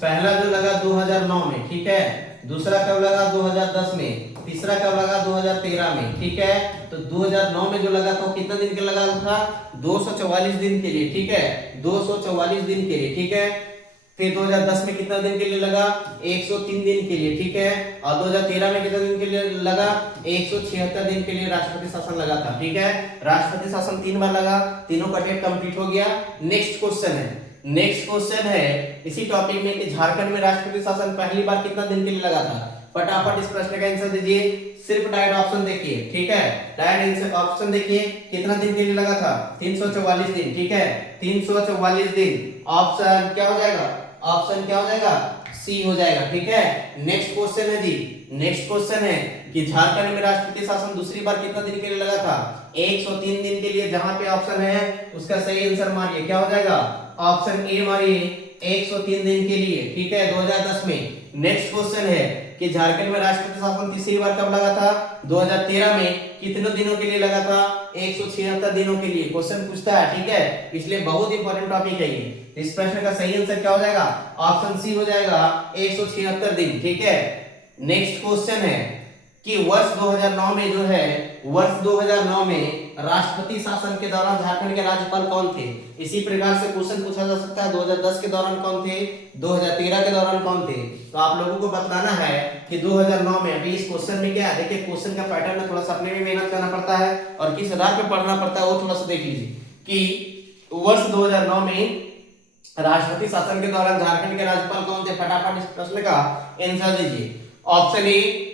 पहला जो लगा 2009 में, ठीक है, दूसरा कब लगा 2010 में, तीसरा कब लगा 2013 में, ठीक है। तो 2009 में जो लगा था वो कितना दिन के लगा था, 244 दिन के लिए, ठीक है, 244 दिन के लिए, ठीक है। फिर 2010 में कितना दिन के लिए लगा, 103 दिन के लिए, ठीक है। और 2013 में कितना दिन के लिए लगा, 176 दिन के लिए राष्ट्रपति शासन लगा था, ठीक है। राष्ट्रपति शासन 3 बार लगा, तीनों का डेट कंप्लीट हो गया। नेक्स्ट क्वेश्चन है इसी टॉपिक में कि झारखंड में राष्ट्रपति शासन पहली बार कितना दिन के लिए लगा था। फटाफट इस प्रश्न का आंसर दीजिए, सिर्फ डायरेक्ट ऑप्शन देखिए, ठीक है, डायरेक्ट ऑप्शन देखिए कितना दिन के लिए लगा था, 344 दिन, ठीक है, 344 दिन। ऑप्शन क्या हो जाएगा, ऑप्शन क्या हो जाएगा, सी हो जाएगा, ठीक है। नेक्स्ट क्वेश्चन है जी, नेक्स्ट क्वेश्चन है कि झारखंड में राष्ट्रपति शासन दूसरी बार कितना दिन के लिए लगा था, 103 दिन के लिए। जहां पे ऑप्शन है उसका सही आंसर मारिए, क्या हो जाएगा, ऑप्शन ए मारिए, 103 दिन के लिए, ठीक है, 2010 में। नेक्स्ट क्वेश्चन है कि झारखंड में राष्ट्रपति शासन तीसरी बार कब लगा था, 2013 में। कितने दिनों के लिए लगा था, 176 दिनों के लिए क्वेश्चन पूछता है, ठीक है, इसलिए बहुत इंपॉर्टेंट टॉपिक है ये। इस प्रश्न का सही आंसर क्या हो जाएगा, ऑप्शन सी हो जाएगा, 176 दिन, ठीक है। नेक्स्ट क्वेश्चन है कि वर्ष 2009 में जो है, वर्ष 2009 में राष्ट्रपति शासन के दौरान झारखंड के राज्यपाल कौन थे। इसी प्रकार से क्वेश्चन पूछा जा सकता है 2010 के दौरान कौन थे, 2013 के दौरान कौन थे। तो आप लोगों को बताना है कि 2009 में। अभी इस क्वेश्चन में क्या है, देखिए क्वेश्चन का पैटर्न थोड़ा सा अपने में मेहनत करना पड़ता है और किस आधार पे पढ़ना पड़ता है वो थोड़ा सा देख लीजिए कि वर्ष 2009 में राष्ट्रपति शासन के दौरान झारखंड के राज्यपाल कौन थे। फटाफट इस प्रश्न का आंसर दीजिए। ऑप्शन ए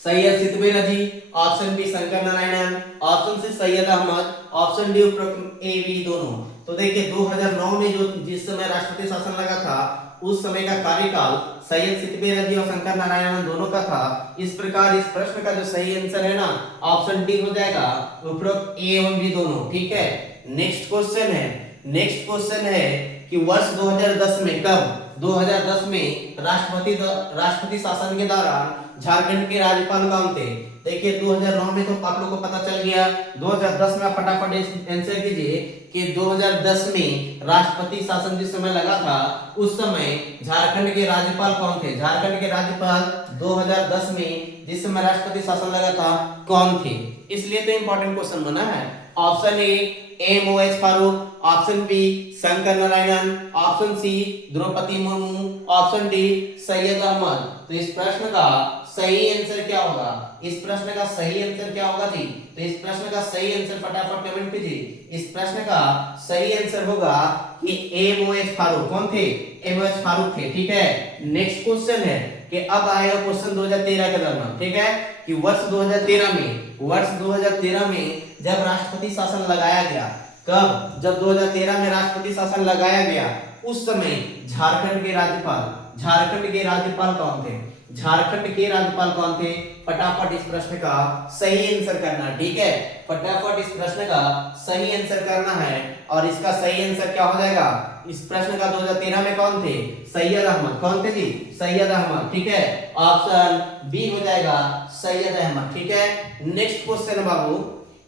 सैयद सितबे Razi, option B Shankar Narayanan, option C Syed Ahmed, option D उपरोक्त ए बी दोनों। तो देखिए 2009 में जो जिस समय राष्ट्रपति शासन लगा था उस समय का कार्यकाल सैयद सितबे नजी और शंकर नारायणन दोनों का था। इस प्रकार इस प्रश्न का जो सही आंसर है ना, ऑप्शन डी हो जाएगा, उपरोक्त ए एवं बी दोनों, ठीक है। नेक्स्ट क्वेश्चन है, नेक्स्ट क्वेश्चन है कि वर्ष 2010 में कब, 2010 में राष्ट्रपति शासन के दौरान झारखंड के राज्यपाल कौन थे। देखिए 2009 में तो आप लोगों को पता चल गया, 2010 में फटाफट आंसर कीजिए कि 2010 में राष्ट्रपति शासन जिस समय लगा था उस समय झारखंड के राज्यपाल कौन थे। झारखंड के राज्यपाल 2010 में जिस समय राष्ट्रपति शासन लगा था कौन थे, इसलिए तो इंपॉर्टेंट क्वेश्चन बना है। Option A MOH Farooq, option B Shankar Narayanan, option C Droupadi Murmu, option D Syed Ahmed. तो इस प्रश्न का सही आंसर क्या होगा, इस प्रश्न का सही आंसर क्या होगा जी। तो इस प्रश्न का सही आंसर फटाफट कमेंट कीजिए। इस प्रश्न का सही आंसर होगा कि MOH फारूक। कौन थे, MOH फारूक थे, ठीक है। नेक्स्ट क्वेश्चन है कि अब आएगा क्वेश्चन 2013 के दौरान, ठीक है, कि वर्ष 2013 में जब राष्ट्रपति शासन लगाया गया, कब, जब 2013 में राष्ट्रपति शासन लगाया गया उस समय झारखंड के राज्यपाल कौन थे, झारखंड के राज्यपाल कौन थे। फटाफट इस प्रश्न का सही आंसर करना है, ठीक है, फटाफट इस प्रश्न का सही आंसर करना है। और इसका सही आंसर क्या हो जाएगा, इस प्रश्न का 2013 में कौन थे, सैयद अहमद। कौन थे जी, सैयद अहमद, ठीक है, ऑप्शन बी हो जाएगा सैयद अहमद, ठीक है। नेक्स्ट क्वेश्चन बाबू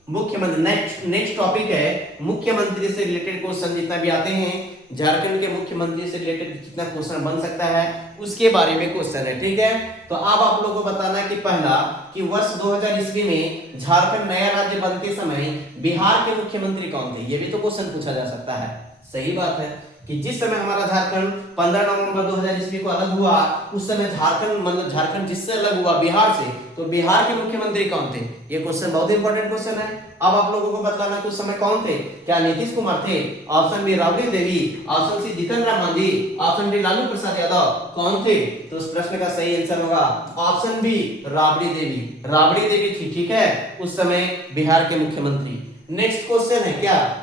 मुख्यमंत्री, नेक्स्ट टॉपिक है मुख्यमंत्री से रिलेटेड क्वेश्चन जितना भी आते हैं, झारखंड के मुख्यमंत्री से रिलेटेड जितना क्वेश्चन बन सकता है उसके बारे में क्वेश्चन है, ठीक है। तो अब आप लोगों को बताना है कि पहला कि वर्ष 2000 ईस्वी में झारखंड नया राज्य बनते समय बिहार के मुख्यमंत्री कौन थे। ये भी तो क्वेश्चन पूछा जा सकता है। सही बात है कि जिस समय हमारा झारखंड 15 नवंबर 2000 ईस्वी को अलग हुआ उस समय झारखंड जिससे अलग हुआ बिहार से, तो बिहार के मुख्यमंत्री कौन थे। ये क्वेश्चन बहुत इंपॉर्टेंट क्वेश्चन है। अब आप लोगों को बताना कि उस समय कौन थे, क्या नीतीश कुमार थे, option B Rabri Devi, option C Jitan Ram Manjhi, option D Lalu Prasad Yadav, कौन थे। तो उस प्रश्न का सही आंसर होगा ऑप्शन बी राबड़ी देवी थी, ठीक है, उस समय बिहार के मुख्यमंत्री। नेक्स्ट क्वेश्चन है क्या,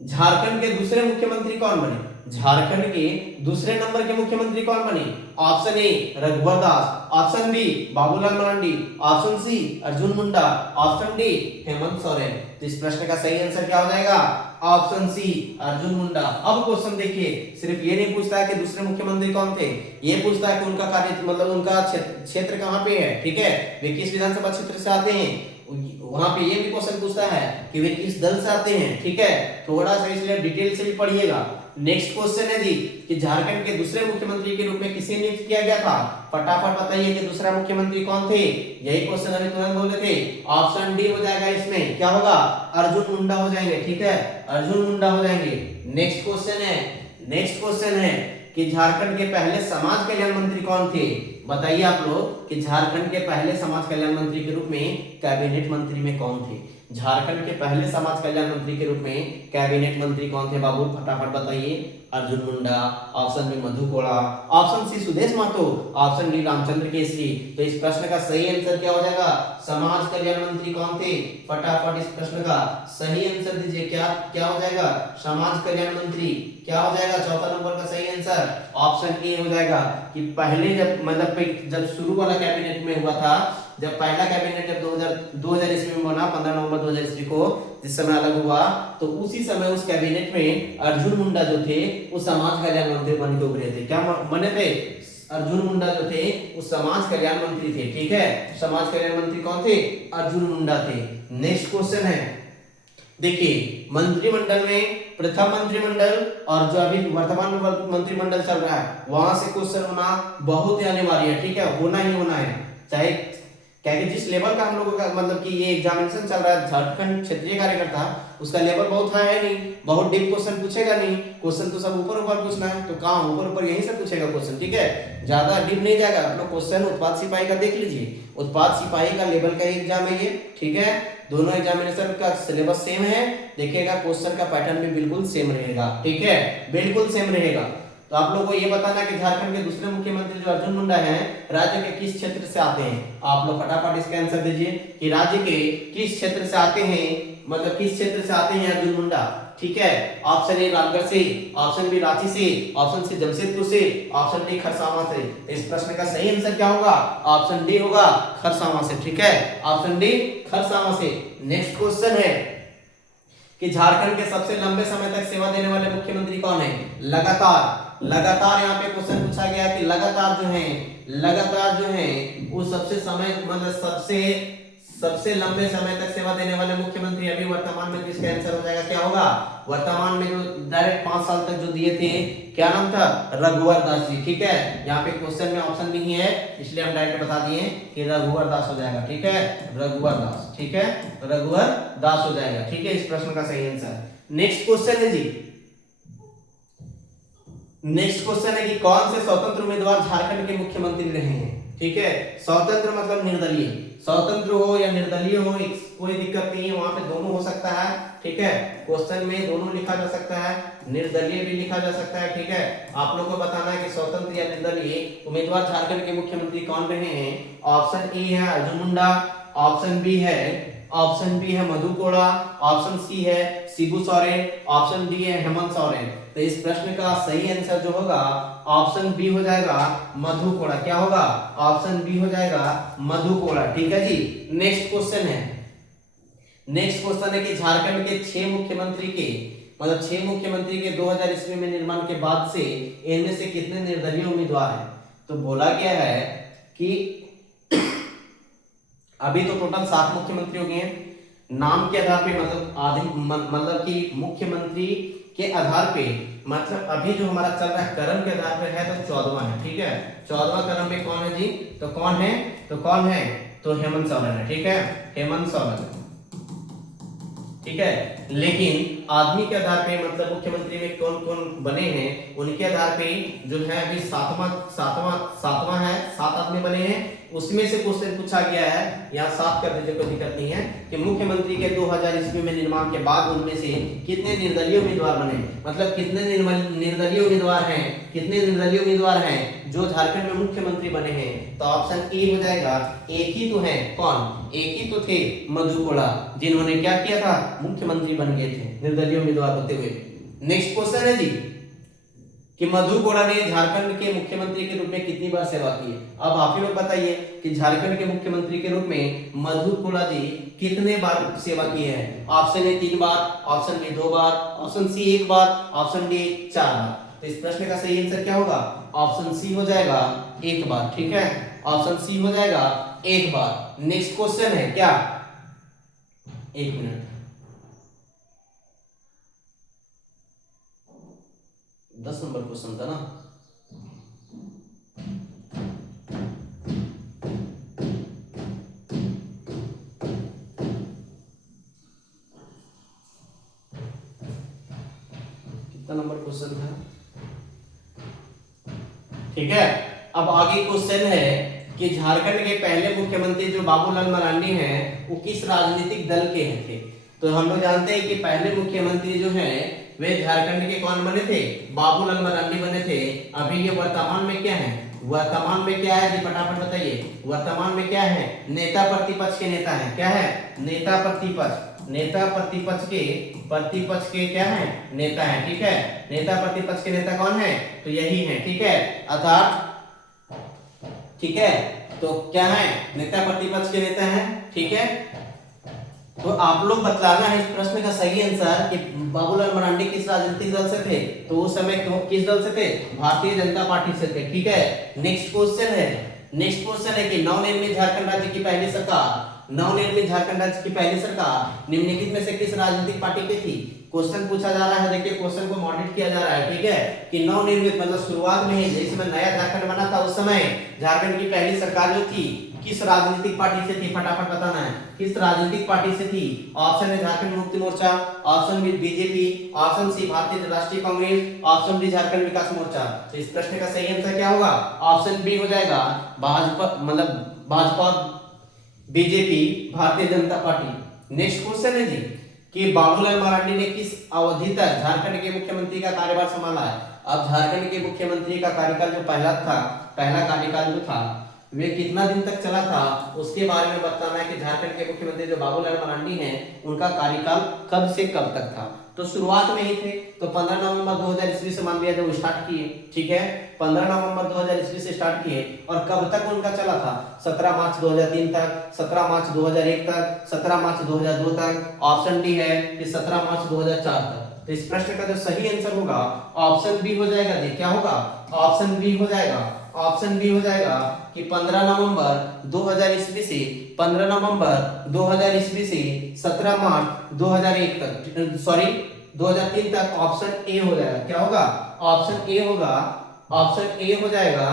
झारखंड के दूसरे मुख्यमंत्री कौन बने, झारखंड के दूसरे नंबर के मुख्यमंत्री कौन बने। Option A Raghubar Das, option B Babulal Marandi, option C Arjun Munda, option D Hemant Soren. तो इस प्रश्न का सही आंसर क्या हो जाएगा, ऑप्शन सी अर्जुन मुंडा। अब क्वेश्चन देखिए, सिर्फ ये नहीं पूछता है कि दूसरे मुख्यमंत्री कौन थे, ये पूछता है कि उनका कार्य मतलब उनका क्षेत्र कहां पे है, ठीक है, वे किस विधानसभा क्षेत्र से आते हैं, वहां पे ये भी क्वेश्चन पूछता है कि वे किस दल से आते हैं, ठीक है, थोड़ा सा इसलिए डिटेल से भी पढ़िएगा। नेक्स्ट क्वेश्चन है जी कि झारखंड के दूसरे मुख्यमंत्री के रूप में किसे नियुक्त किया गया था, फटाफट बताइए कि दूसरा मुख्यमंत्री कौन थे, यही क्वेश्चन अभी तुरंत बोले थे। ऑप्शन डी हो जाएगा, इसमें क्या होगा, अर्जुन मुंडा हो जाएंगे, ठीक है, अर्जुन मुंडा हो जाएंगे। नेक्स्ट क्वेश्चन है कि झारखंड के पहले समाज कल्याण मंत्री कौन थे, बताइए आप लोग कि झारखंड के पहले समाज कल्याण मंत्री के रूप में कैबिनेट मंत्री में कौन थे, झारखंड के पहले समाज कल्याण मंत्री के रूप में कैबिनेट मंत्री कौन थे बाबू, फटाफट बताइए। Arjun Munda, option B Madhu Koda, option C Sudesh Mahto, option D Ramchandra Kesari. तो इस प्रश्न का सही आंसर क्या हो जाएगा, समाज कल्याण मंत्री कौन थे, फटाफट इस प्रश्न का सही आंसर दीजिए, क्या हो जाएगा, समाज कल्याण मंत्री क्या हो जाएगा, चौथा नंबर का सही आंसर ऑप्शन ए हो जाएगा। कि पहले जब शुरू वाला कैबिनेट में हुआ था, जब पहला कैबिनेट जब 2000 ईस्वी में बना, 15 नवंबर 2000 ईस्वी को जिस समय अलग हुआ, तो उसी समय उस कैबिनेट में अर्जुन मुंडा जो थे वो समाज कल्याण मंत्री बन के उभरे थे। क्या बने थे, अर्जुन मुंडा जो थे वो समाज कल्याण मंत्री थे, ठीक है, समाज कल्याण मंत्री कौन थे, अर्जुन मुंडा थे। नेक्स्ट क्वेश्चन है, देखिए मंत्रिमंडल में प्रथम मंत्रिमंडल और जो अभी वर्तमान मंत्रिमंडल चल रहा है वहां से क्वेश्चन होना बहुत ही अनिवार्य है, ठीक है, होना ही होना है, चाहे क्या कि जिस लेवल का हम लोगों का मतलब कि ये एग्जामिनेशन चल रहा है झारखंड क्षेत्रीय कार्यकर्ता, उसका लेवल बहुत हाई है नहीं, बहुत डीप क्वेश्चन पूछेगा नहीं, क्वेश्चन तो सब ऊपर ऊपर पूछना है, तो कहाँ ऊपर यहीं से पूछेगा क्वेश्चन, ठीक है, ज्यादा डीप नहीं जाएगा। आप लोग क्वेश्चन उत्पाद सिपाही का देख लीजिए, उत्पाद सिपाही का लेवल का एग्जाम है ये, ठीक है, दोनों एग्जामिनेशन का सिलेबस सेम है, देखिएगा क्वेश्चन का पैटर्न भी बिल्कुल सेम रहेगा, ठीक है, बिल्कुल सेम रहेगा। तो आप लोगों को ये बताना कि झारखंड के दूसरे मुख्यमंत्री जो अर्जुन मुंडा हैं राज्य के किस क्षेत्र से आते हैं, आप लोग फटाफट इसका आंसर दीजिए कि राज्य के किस क्षेत्र से आते हैं, मतलब किस क्षेत्र से आते हैं अर्जुन मुंडा, ठीक है, ऑप्शन ए रामगढ़ से, ऑप्शन बी रांची से, ऑप्शन सी जमशेदपुर से, ऑप्शन डी खरसावां से। इस प्रश्न का सही आंसर क्या होगा, ऑप्शन डी होगा, खरसावां से, ठीक है, ऑप्शन डी खरसावां से। नेक्स्ट क्वेश्चन है कि झारखंड के सबसे लंबे समय तक सेवा देने वाले मुख्यमंत्री कौन है, लगातार यहाँ पे क्वेश्चन पूछा गया कि लगातार जो है वो सबसे लंबे समय तक सेवा देने वाले मुख्यमंत्री अभी वर्तमान में जिसका आंसर हो जाएगा क्या होगा, वर्तमान में जो डायरेक्ट 5 साल तक जो दिए थे क्या नाम था, रघुवर दास जी, ठीक है, यहाँ पे क्वेश्चन में ऑप्शन नहीं है इसलिए हम डायरेक्ट बता दिए कि रघुवर दास हो जाएगा, ठीक है, रघुवर दास, ठीक है, रघुवर दास हो जाएगा, ठीक है, इस प्रश्न का सही आंसर। नेक्स्ट क्वेश्चन है जी, नेक्स्ट क्वेश्चन है कि कौन से स्वतंत्र उम्मीदवार झारखंड के मुख्यमंत्री रहे हैं, ठीक है, स्वतंत्र मतलब निर्दलीय, स्वतंत्र हो या निर्दलीय हो कोई दिक्कत नहीं है, वहां पे दोनों हो सकता है, ठीक है, क्वेश्चन में दोनों लिखा जा सकता है, निर्दलीय भी लिखा जा सकता है, ठीक है, आप लोगों को बताना है कि स्वतंत्र या निर्दलीय उम्मीदवार झारखंड के मुख्यमंत्री कौन रहे हैं। ऑप्शन ए है अर्जुन मुंडा, ऑप्शन बी है मधु कोड़ा, ऑप्शन सी है शिबू सोरेन, ऑप्शन डी है हेमंत सोरेन। तो इस प्रश्न का सही आंसर जो होगा ऑप्शन बी हो जाएगा, मधु कोड़ा, क्या होगा, ऑप्शन बी हो जाएगा मधु कोड़ा, ठीक है जी। नेक्स्ट क्वेश्चन है कि झारखंड के 6 मुख्यमंत्री के 2000 ईस्वी में निर्माण के बाद से इनमें से कितने निर्दलीय उम्मीदवार हैं। तो बोला गया है कि अभी तो टोटल 7 मुख्यमंत्री हो गए हैं, नाम के आधार पे मतलब कि मुख्यमंत्री के आधार पे, मतलब अभी जो हमारा चल रहा है क्रम के आधार पे है तो 14वां है, ठीक है, 14वां क्रम में कौन है जी, तो कौन है तो हेमंत सोरेन है, ठीक है, हेमंत सोरेन, ठीक है, लेकिन आदमी के आधार पे मतलब मुख्यमंत्री में कौन कौन बने हैं उनके आधार पे जो है अभी सातवां है, 7 आदमी बने हैं, उसमें से क्वेश्चन पूछा गया है, यहाँ 7 कर दीजिए, कोई दिक्कत नहीं है, कि मुख्यमंत्री के 2000 ईस्वी में निर्माण के बाद उनमें से कितने निर्दलीय उम्मीदवार बने, मतलब कितने निर्दलीय उम्मीदवार हैं जो झारखंड में मुख्यमंत्री बने हैं। तो ऑप्शन ए हो जाएगा, एक ही तो है, कौन, एक ही तो थे मधु कोड़ा, जिन्होंने क्या किया था, मुख्यमंत्री बन गए थे निर्दलीय उम्मीदवार होते हुए। नेक्स्ट क्वेश्चन है जी कि मधु कोड़ा ने झारखंड के मुख्यमंत्री के रूप में कितनी बार सेवा की है। अब आप ही लोग बताइए कि झारखंड के मुख्यमंत्री के रूप में मधु कोड़ा जी कितने बार सेवा की है। ऑप्शन ए 3 बार, ऑप्शन बी 2 बार, ऑप्शन सी 1 बार, ऑप्शन डी 4 बार। तो इस प्रश्न का सही आंसर क्या होगा, ऑप्शन सी हो जाएगा 1 बार, ठीक है, ऑप्शन सी हो जाएगा 1 बार। नेक्स्ट क्वेश्चन है क्या एक मिनट, 10 नंबर क्वेश्चन था ना। कितना नंबर क्वेश्चन था? ठीक है, अब आगे क्वेश्चन है कि झारखंड के पहले मुख्यमंत्री जो बाबूलाल मरांडी हैं वो किस राजनीतिक दल के हैं थे? तो हम लोग जानते हैं कि पहले मुख्यमंत्री जो हैं वे झारखंड के कौन बने थे? बाबूलाल मरांडी बने थे। अभी ये वर्तमान में क्या है? वर्तमान में क्या है जी, फटाफट बताइए। वर्तमान में क्या है? नेता प्रतिपक्ष के नेता है। क्या है? नेता प्रतिपक्ष। नेता प्रतिपक्ष के क्या है? नेता है। ठीक है, नेता प्रतिपक्ष के नेता कौन है? तो यही है। ठीक है, अर्थात ठीक है, तो क्या है? नेता प्रतिपक्ष के नेता है। ठीक है, तो आप लोग बतलाना है इस प्रश्न का सही आंसर कि बाबूलाल मरांडी किस राजनीतिक दल से थे। तो उस समय किस दल से थे? भारतीय जनता पार्टी से थे। ठीक है, नेक्स्ट क्वेश्चन है कि नवनिर्मित झारखंड राज्य की पहली सरकार, नवनिर्मित झारखंड राज्य की पहली सरकार निम्नलिखित में से किस राजनीतिक पार्टी की थी? क्वेश्चन पूछा जा रहा है, देखिए क्वेश्चन को मॉडिफाई किया जा रहा है। ठीक है, कि नवनिर्मित मतलब शुरुआत में ही जिस समय नया झारखंड बना था उस समय झारखंड की पहली सरकार जो थी किस राजनीतिक पार्टी से थी? फटाफट बताना है किस राजनीतिक पार्टी से थी। ऑप्शन है Jharkhand Mukti Morcha, option B BJP, option C Bharatiya Rashtriya Congress, option D Jharkhand Vikas Morcha. तो इस प्रश्न का सही आंसर क्या होगा? ऑप्शन बी हो जाएगा, भाजपा मतलब Bhajpa, BJP, Bharatiya Janata party. Next question है जी कि बाबूलाल मरांडी ने किस अवधि तक झारखंड के मुख्यमंत्री का कार्यभार संभाला है? अब झारखंड के मुख्यमंत्री का कार्यकाल जो पहला कार्यकाल जो था वे कितना दिन तक चला था उसके बारे में बताना है कि झारखंड के मुख्यमंत्री जो बाबूलाल मरांडी हैं उनका कार्यकाल कब से कब तक था। तो शुरुआत में ही थे तो 15 नवंबर 2000 ईस्वी से मान लिया जब स्टार्ट किए। ठीक है, 15 नवंबर 2000 ईस्वी से स्टार्ट किए और कब तक उनका चला था? 17 मार्च 2003 तक, 17 मार्च 2001 तक, 17 मार्च 2002 तक। ऑप्शन डी है कि 17 मार्च 2004 तक। तो इस प्रश्न का जो सही आंसर होगा ऑप्शन बी हो जाएगा जी। क्या होगा? ऑप्शन बी हो जाएगा। ऑप्शन बी हो जाएगा कि 15 नवंबर 2000 ईस्वी से 15 नवंबर 2000 ईस्वी से 17 मार्च 2001 तक, सॉरी 2003 तक। ऑप्शन ए हो जाएगा। क्या होगा? ऑप्शन ए होगा। ऑप्शन ए हो जाएगा।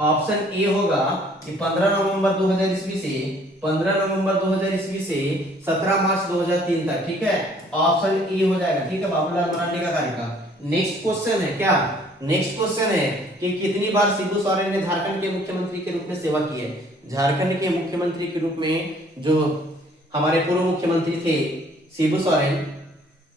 ऑप्शन ए होगा कि 15 नवंबर 2000 ईस्वी से 15 नवंबर 2000 ईस्वी से 17 मार्च 2003 तक। ठीक है, ऑप्शन ए हो जाएगा। ठीक है, बाबूलाल मरांडी का कार्यकाल। नेक्स्ट क्वेश्चन है क्या? नेक्स्ट क्वेश्चन है कि कितनी बार शिबू सोरेन ने झारखंड के मुख्यमंत्री के रूप में सेवा की है? झारखंड के मुख्यमंत्री के रूप में जो हमारे पूर्व मुख्यमंत्री थे शिबू सोरेन,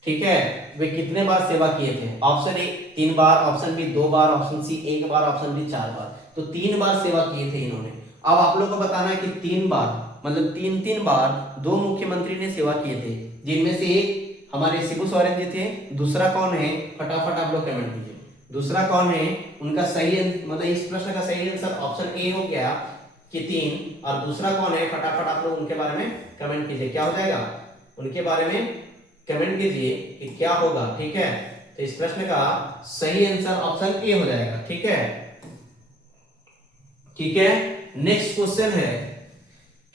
ठीक है, वे कितने बार सेवा किए थे? ऑप्शन ए 3 बार, ऑप्शन बी 2 बार, ऑप्शन सी 1 बार, ऑप्शन डी 4 बार। तो 3 बार सेवा किए थे इन्होंने। अब आप लोगों को बताना है कि 3 बार मतलब 3 बार दो मुख्यमंत्री ने सेवा किए थे, जिनमें से एक हमारे शिबू सोरेन जी थे, दूसरा कौन है? फटाफट आप लोग कमेंट कीजिए, दूसरा कौन है? उनका सही मतलब इस प्रश्न का सही आंसर ऑप्शन ए हो गया कि 3, और दूसरा कौन है? फटाफट आप लोग उनके बारे में कमेंट कीजिए। क्या हो जाएगा? उनके बारे में कमेंट कीजिए कि क्या होगा। ठीक है, तो इस प्रश्न का सही आंसर ऑप्शन ए हो जाएगा। ठीक है, ठीक है। नेक्स्ट क्वेश्चन है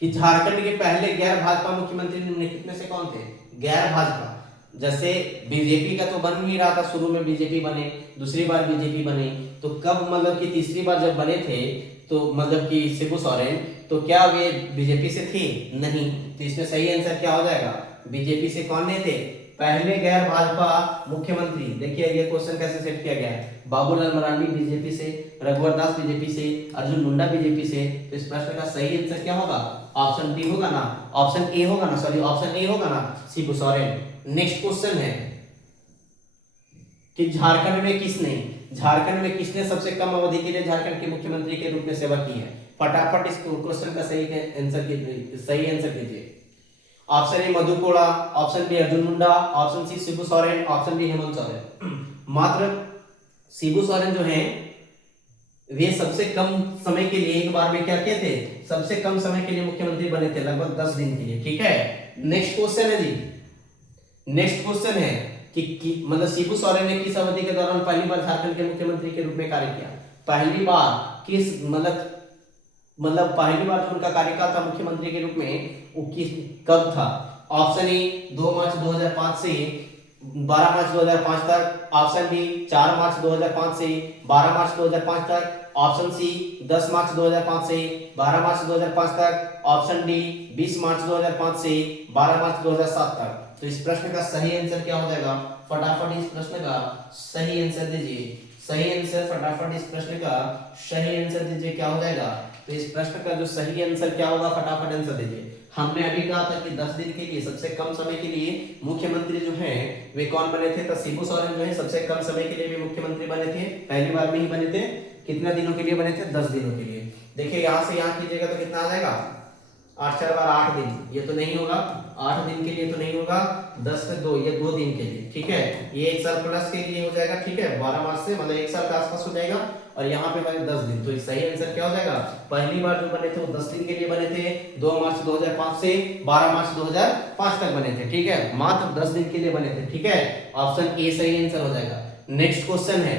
कि झारखंड के पहले गैर भाजपा मुख्यमंत्री निम्नलिखित में से कौन थे? गैर भाजपा, जैसे बीजेपी का तो बन नहीं रहा था, शुरू में बीजेपी बने, दूसरी बार बीजेपी बने, तो कब मतलब कि तीसरी बार जब बने थे तो मतलब कि शिबू सोरेन, तो क्या वे बीजेपी से थे? नहीं। तो इसमें सही आंसर क्या हो जाएगा? बीजेपी से कौन नहीं थे? पहले गैर भाजपा मुख्यमंत्री। देखिए ये क्वेश्चन कैसे सेट किया गया है। बाबूलाल मरांडी बीजेपी से, रघुवर दास बीजेपी से, अर्जुन मुंडा बीजेपी से। तो इस प्रश्न का सही आंसर क्या होगा? ऑप्शन डी होगा ना, ऑप्शन ए होगा ना, सॉरी ऑप्शन ए होगा ना, शिबू सोरेन। नेक्स्ट क्वेश्चन है कि झारखंड में किसने सबसे कम अवधि के लिए झारखंड के मुख्यमंत्री के रूप में सेवा की है? फटाफट इस क्वेश्चन का सही आंसर कीजिए। Option A Madhu Koda, option B Arjun Munda, option C Shibu Soren, option D Hemant Soren. मात्र शिबू सोरेन जो हैं वे सबसे कम समय के लिए एक बार में क्या किए थे? सबसे कम समय के लिए मुख्यमंत्री बने थे, लगभग 10 दिन के लिए। ठीक है, नेक्स्ट क्वेश्चन है जी। नेक्स्ट क्वेश्चन है कि मतलब शिबू सोरेन ने किस अवधि के दौरान पहली बार झारखंड के मुख्यमंत्री के रूप में कार्य किया? पहली बार किस मतलब पहली बार जो उनका कार्यकाल था मुख्यमंत्री के रूप में वो किस कब था? ऑप्शन ए 2 मार्च 2005 से 12 मार्च 2005 तक, ऑप्शन बी 4 मार्च 2005 से 12 मार्च 2005 तक, ऑप्शन सी 10 मार्च 2005 से 12 मार्च 2005 तक, ऑप्शन डी 20 मार्च 2005 से 12 मार्च 2007 तक। तो इस प्रश्न का सही आंसर क्या हो जाएगा? फटाफट इस प्रश्न का सही आंसर दीजिए। सही आंसर, फटाफट इस प्रश्न का सही आंसर दीजिए, क्या हो जाएगा? तो इस प्रश्न का जो सही आंसर क्या होगा, फटाफट आंसर दीजिए। हमने अभी कहा था कि 10 दिन के लिए, सबसे कम समय के लिए मुख्यमंत्री जो है वे कौन बने थे? तो शिबू सोरेन जो है सबसे कम समय के लिए भी मुख्यमंत्री बने थे, पहली बार में ही बने थे। कितने दिनों के लिए बने थे? 10 दिनों के लिए। देखिए यहाँ से यहाँ कीजिएगा तो कितना आ जाएगा? 8 4 बार 8 दिन, ये तो नहीं होगा, 8 दिन के लिए तो नहीं होगा, 10 से 2 ये 2 दिन के लिए, ठीक है। ये 1 साल प्लस के लिए हो जाएगा, ठीक है, 12 मार्च से मतलब 1 साल के आसपास हो जाएगा। और यहाँ पे बने 10 दिन, तो सही आंसर क्या हो जाएगा? पहली बार जो बने थे वो 10 दिन के लिए बने थे, 2 मार्च 2005 से 12 मार्च 2005 तक बने थे, ठीक है, मात्र 10 दिन के लिए बने थे, ठीक है। ऑप्शन ए सही आंसर हो जाएगा। नेक्स्ट क्वेश्चन है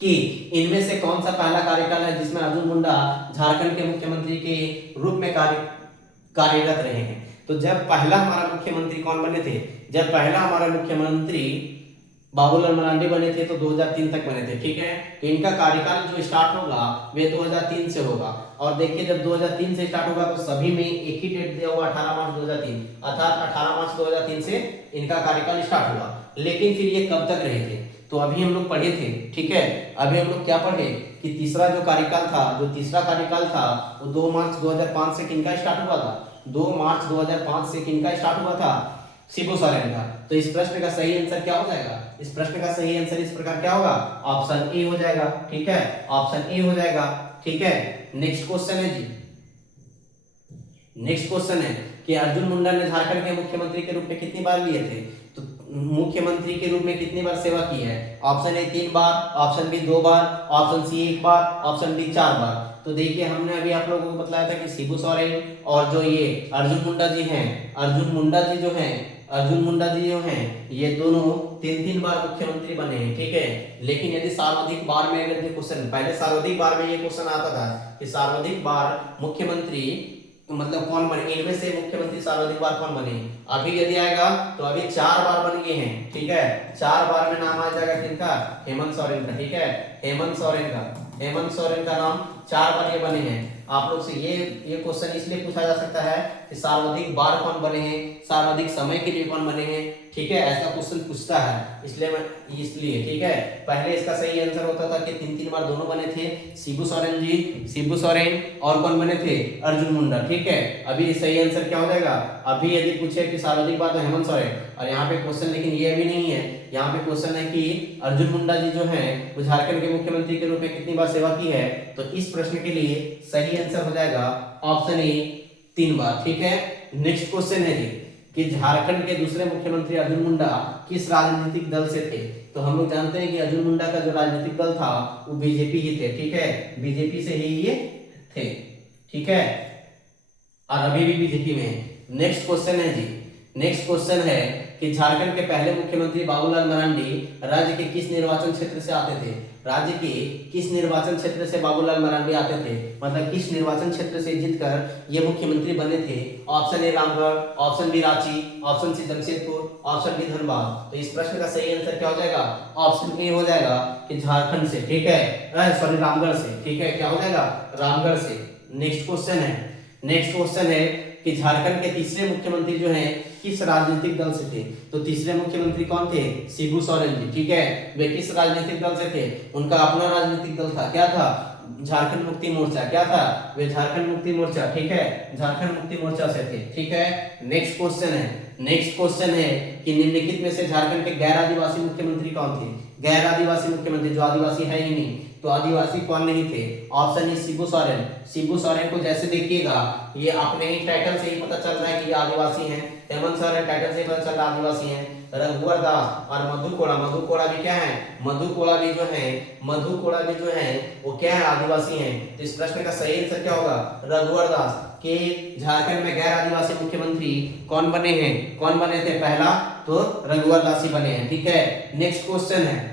कि इनमें से कौन सा पहला कार्यकाल है जिसमें अर्जुन मुंडा झारखंड के मुख्यमंत्री के रूप में कार्यरत रहे हैं? तो जब पहला हमारा मुख्यमंत्री कौन बने थे? जब पहला हमारा मुख्यमंत्री बाबूलाल मरांडी बने थे तो 2003 तक बने थे, ठीक है। तो इनका कार्यकाल जो स्टार्ट होगा वे 2003 से होगा। और देखिए जब 2003 से स्टार्ट होगा तो सभी में एक ही डेट दिया हुआ 18 मार्च 2003, अर्थात 18 मार्च 2003 से इनका कार्यकाल स्टार्ट हुआ। लेकिन फिर ये कब तक रहे थे? तो अभी हम लोग पढ़े थे, ठीक है, अभी हम लोग क्या पढ़े कि तीसरा जो कार्यकाल था, जो तीसरा कार्यकाल था वो 2 मार्च 2005 से किनका स्टार्ट हुआ था? 2 मार्च 2005 से किनका स्टार्ट हुआ था? शिबू सोरेन का। तो इस प्रश्न का सही आंसर क्या हो जाएगा? इस प्रश्न का सही आंसर इस प्रकार क्या होगा? ऑप्शन ए हो जाएगा, ठीक है, ऑप्शन ए हो जाएगा, ठीक है। नेक्स्ट क्वेश्चन है जी, नेक्स्ट क्वेश्चन है कि अर्जुन मुंडा ने झारखंड के मुख्यमंत्री के रूप में कितनी बार लिए थे? तो मुख्यमंत्री के रूप में कितनी बार सेवा की है? ऑप्शन ए 3 बार, ऑप्शन बी 2 बार, ऑप्शन सी 1 बार, ऑप्शन डी 4 बार। तो देखिए हमने अभी आप लोगों को बतलाया था कि शिबू सोरेन और जो ये अर्जुन मुंडा जी हैं, अर्जुन मुंडा जी जो हैं, अर्जुन मुंडा जी जो हैं, ये दोनों 3-3 बार मुख्यमंत्री बने हैं, ठीक है। लेकिन यदि सर्वाधिक बार में अगर क्वेश्चन, पहले सर्वाधिक बार में ये क्वेश्चन आता था कि सर्वाधिक बार मुख्यमंत्री मतलब कौन बने, इनमें से मुख्यमंत्री सर्वाधिक बार कौन बने? अभी यदि आएगा तो अभी 4 बार बन गए हैं, ठीक है, 4 बार में नाम आ जाएगा किनका? हेमंत सोरेन का, ठीक है, हेमंत सोरेन का, हेमंत सोरेन का नाम 4 बार ये बने हैं। आप लोग से ये क्वेश्चन इसलिए पूछा जा सकता है कि सर्वाधिक बार कौन बने हैं, सर्वाधिक समय के लिए कौन बने हैं, ठीक है, ऐसा क्वेश्चन पूछता है, इसलिए ठीक है। पहले इसका सही आंसर होता था कि 3-3 बार दोनों बने थे, शिबू सोरेन जी, शिबू सोरेन और कौन बने थे? अर्जुन मुंडा, ठीक है। अभी सही आंसर क्या हो जाएगा? अभी यदि पूछे कि सर्वाधिक बार तो हेमंत सोरेन, और यहाँ पे क्वेश्चन लेकिन ये भी नहीं है, यहाँ पे क्वेश्चन है कि अर्जुन मुंडा जी जो हैं वो झारखंड के मुख्यमंत्री के रूप में कितनी बार सेवा की है? तो इस प्रश्न के लिए सही आंसर हो जाएगा ऑप्शन ए 3 बार, ठीक है। नेक्स्ट क्वेश्चन है जी कि झारखंड के दूसरे मुख्यमंत्री अर्जुन मुंडा किस राजनीतिक दल से थे? तो हम लोग जानते हैं कि अर्जुन मुंडा का जो राजनीतिक दल था वो बीजेपी ही थे, ठीक है, बीजेपी से ही ये थे, ठीक है, और अभी भी बीजेपी में। नेक्स्ट क्वेश्चन है जी, नेक्स्ट क्वेश्चन है कि झारखंड के पहले मुख्यमंत्री बाबूलाल मरांडी राज्य के किस निर्वाचन क्षेत्र से आते थे? राज्य के किस निर्वाचन क्षेत्र से बाबूलाल मरांडी आते थे, मतलब किस निर्वाचन क्षेत्र से जीतकर ये मुख्यमंत्री बने थे? Option A Ramgarh, option B Ranchi, option C Jamshedpur, option D Dhanbad. तो इस प्रश्न का सही आंसर क्या हो जाएगा? ऑप्शन ए हो जाएगा कि झारखंड से, ठीक है, सॉरी रामगढ़ से, ठीक है, क्या हो जाएगा? रामगढ़ से। नेक्स्ट क्वेश्चन है, नेक्स्ट क्वेश्चन है कि झारखंड के तीसरे मुख्यमंत्री जो हैं किस राजनीतिक दल से थे? तो तीसरे मुख्यमंत्री कौन थे? शिबू सोरेन जी, ठीक है, वे किस राजनीतिक दल से थे? उनका अपना राजनीतिक दल था, क्या था? झारखंड मुक्ति मोर्चा, क्या था? वे झारखंड मुक्ति मोर्चा, ठीक है, झारखंड मुक्ति मोर्चा से थे, ठीक है। नेक्स्ट क्वेश्चन है, नेक्स्ट क्वेश्चन है कि निम्नलिखित में से झारखंड के गैर आदिवासी मुख्यमंत्री कौन थे? गैर आदिवासी मुख्यमंत्री, जो आदिवासी है ही नहीं, तो आदिवासी कौन नहीं थे? Option A Shibu Soren. शिबू सोरेन को जैसे देखिएगा ये अपने ही टाइटल से ही पता चल रहा है कि ये आदिवासी हैं। हेमंत सोरेन टाइटल से पता चल रहा है आदिवासी हैं। रघुवर दास और मधु कोड़ा, मधु कोड़ा भी क्या है? मधु कोड़ा भी जो है, मधु कोड़ा भी जो है वो क्या है? आदिवासी हैं। तो इस प्रश्न का सही आंसर क्या होगा? रघुवर दास के झारखंड में गैर आदिवासी मुख्यमंत्री कौन बने हैं? कौन बने थे? पहला तो रघुवर दास ही बने हैं, ठीक है। नेक्स्ट क्वेश्चन है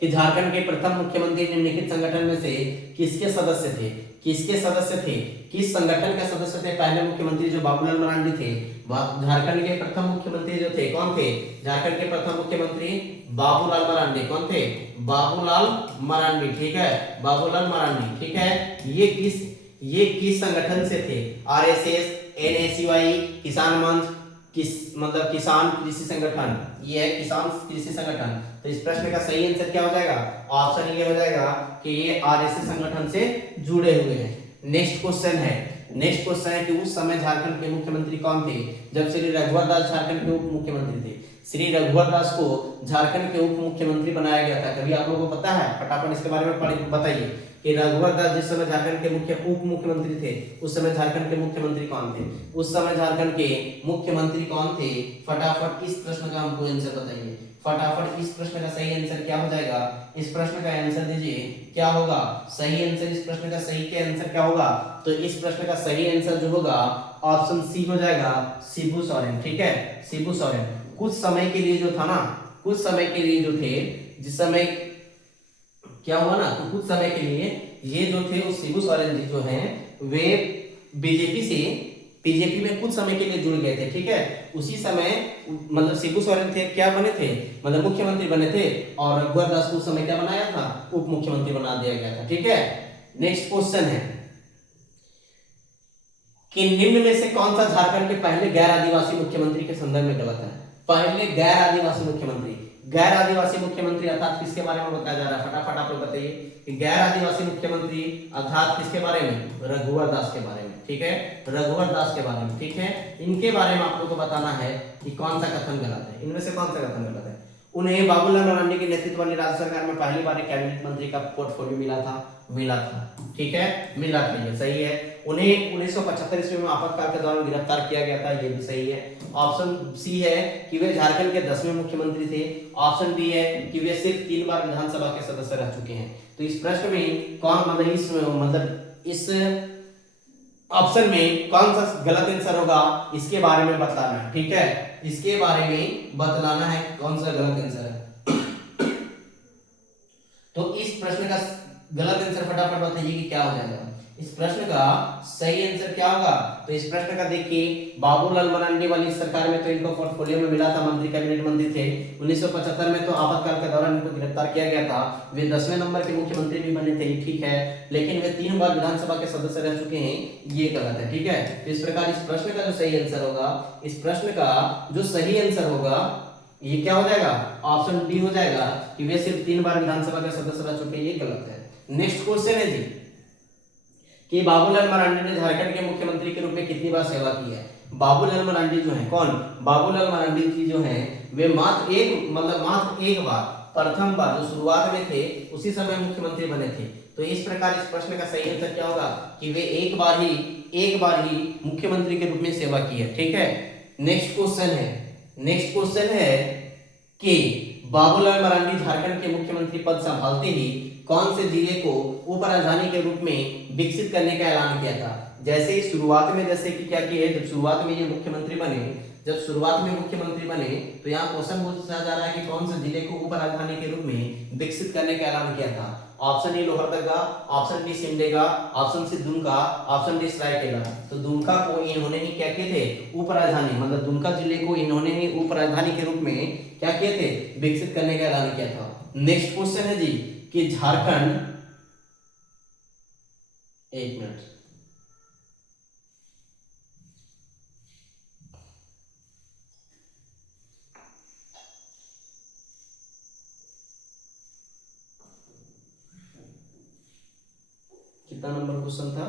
कि झारखंड के प्रथम मुख्यमंत्री निम्नलिखित संगठन में से किसके सदस्य थे? किसके सदस्य थे? किस संगठन के सदस्य थे पहले मुख्यमंत्री जो बाबूलाल मरांडी थे? झारखंड के प्रथम मुख्यमंत्री जो थे कौन थे? झारखंड के प्रथम मुख्यमंत्री बाबूलाल मरांडी। कौन थे? बाबूलाल मरांडी, ठीक है, बाबूलाल मरांडी, ठीक है। ये किस संगठन से थे? आरएसएस, एनएसयूआई, किसान मंच, मतलब किसान कृषि संगठन, ये है किसान कृषि संगठन। तो इस प्रश्न का सही आंसर क्या हो जाएगा? ऑप्शन ये हो जाएगा कि ये आरएसएस संगठन से जुड़े हुए हैं। नेक्स्ट क्वेश्चन है कि उस समय झारखंड के मुख्यमंत्री कौन थे जब श्री रघुवर दास झारखंड के उप मुख्यमंत्री थे? श्री रघुवर दास को झारखंड के उप मुख्यमंत्री बनाया गया था, कभी आप लोगों को पता है? फटाफट इसके बारे में बताइए कि रघुवर दास जिस समय झारखंड के उप मुख्यमंत्री थे उस समय झारखंड के मुख्यमंत्री कौन थे? उस समय झारखंड के मुख्यमंत्री कौन थे? फटाफट इस प्रश्न का हमको आंसर बताइए। फटाफट इस प्रश्न का सही आंसर क्या हो जाएगा? इस प्रश्न का आंसर दीजिए, क्या होगा सही आंसर? इस प्रश्न का सही के आंसर क्या होगा? तो इस प्रश्न का सही आंसर जो होगा ऑप्शन सी हो जाएगा, शिबू सोरेन, ठीक है, शिबू सोरेन। कुछ समय के लिए जो था ना, कुछ समय के लिए जो थे, जिस समय क्या हुआ ना, तो कुछ समय के लिए ये जो थे वो शिबू सोरेन जी जो हैं वे बीजेपी से बीजेपी में कुछ समय के लिए जुड़ गए थे, ठीक है। उसी समय मतलब शिबू सोरेन थे क्या बने थे? मतलब मुख्यमंत्री बने थे और रघुवर दास को उस समय क्या बनाया था? उप मुख्यमंत्री बना दिया गया था, ठीक है। नेक्स्ट क्वेश्चन है कि निम्न में से कौन सा झारखंड के पहले गैर आदिवासी मुख्यमंत्री के संदर्भ में गलत है? पहले गैर आदिवासी मुख्यमंत्री अर्थात किसके बारे में बताया जा रहा है? फटाफट आप लोग बताइए कि गैर आदिवासी मुख्यमंत्री अर्थात किसके बारे में? रघुवर दास के बारे में, ठीक है, रघुवर दास के बारे में, ठीक है। इनके बारे में आप लोग को बताना है कि कौन सा कथन गलत है, इनमें से कौन सा कथन गलत है। उन्हें बाबूलाल मरांडी के नेतृत्व वाली राज्य सरकार में पहली बार कैबिनेट मंत्री का पोर्टफोलियो मिला था, ठीक है, मिला था, ये सही है। उन्हें 1975 ईस्वी में आपातकाल के दौरान गिरफ्तार किया गया था, ये भी सही है। ऑप्शन सी है कि वे झारखंड के 10वें मुख्यमंत्री थे। ऑप्शन बी है कि वे सिर्फ 3 बार विधानसभा के सदस्य रह चुके हैं। तो इस प्रश्न में कौन मतलब इस ऑप्शन में कौन सा गलत आंसर होगा इसके बारे में बतलाना है, ठीक है, इसके बारे में बतलाना है कौन सा गलत आंसर है। तो इस प्रश्न का गलत आंसर फटाफट बताइए कि क्या हो जाएगा। इस प्रश्न का सही आंसर क्या होगा? तो इस प्रश्न का देखिए, बाबूलाल मरांडी वाली सरकार में तो इनको पोर्टफोलियो में मिला था, मंत्री कैबिनेट मंत्री थे। 1975 में तो आपातकाल के दौरान इनको गिरफ्तार किया गया था। वे 10वें नंबर के मुख्यमंत्री भी बने थे, ठीक है, लेकिन वे 3 बार विधानसभा के सदस्य रह चुके हैं, ये गलत है, ठीक है। तो इस प्रकार इस प्रश्न का जो सही आंसर होगा, इस प्रश्न का जो सही आंसर होगा ये क्या हो जाएगा? ऑप्शन डी हो जाएगा कि वे सिर्फ 3 बार विधानसभा के सदस्य रह चुके हैं, ये गलत है। नेक्स्ट क्वेश्चन है जी कि बाबूलाल मरांडी ने झारखंड के मुख्यमंत्री के रूप में कितनी बार सेवा की है? बाबूलाल मरांडी जो है कौन? बाबूलाल मरांडी जी जो हैं वे मात्र एक बार, प्रथम बार जो शुरुआत में थे उसी समय मुख्यमंत्री बने थे। तो इस प्रकार इस प्रश्न का सही आंसर क्या होगा कि वे एक बार ही मुख्यमंत्री के रूप में सेवा की है, ठीक है। नेक्स्ट क्वेश्चन है कि बाबूलाल मरांडी झारखंड के मुख्यमंत्री पद संभालते ही कौन से जिले को उपराजधानी के रूप में विकसित करने का ऐलान किया था? जैसे ही शुरुआत में जैसे कि क्या किया, जब शुरुआत में ये मुख्यमंत्री बने तो यहाँ क्वेश्चन पूछा जा रहा है कि कौन से जिले को उपराजधानी के रूप में विकसित करने का ऐलान किया था। Option A Lohardaga, option B Simdega, option C Dumka, option D Seraikela. तो दुमका को इन्होंने ही क्या किए थे? उपराजधानी, मतलब दुमका जिले को इन्होंने ही उपराजधानी के रूप में क्या किए थे? विकसित करने का ऐलान किया था। नेक्स्ट क्वेश्चन है जी कि झारखंड, एक मिनट, कितना नंबर क्वेश्चन था?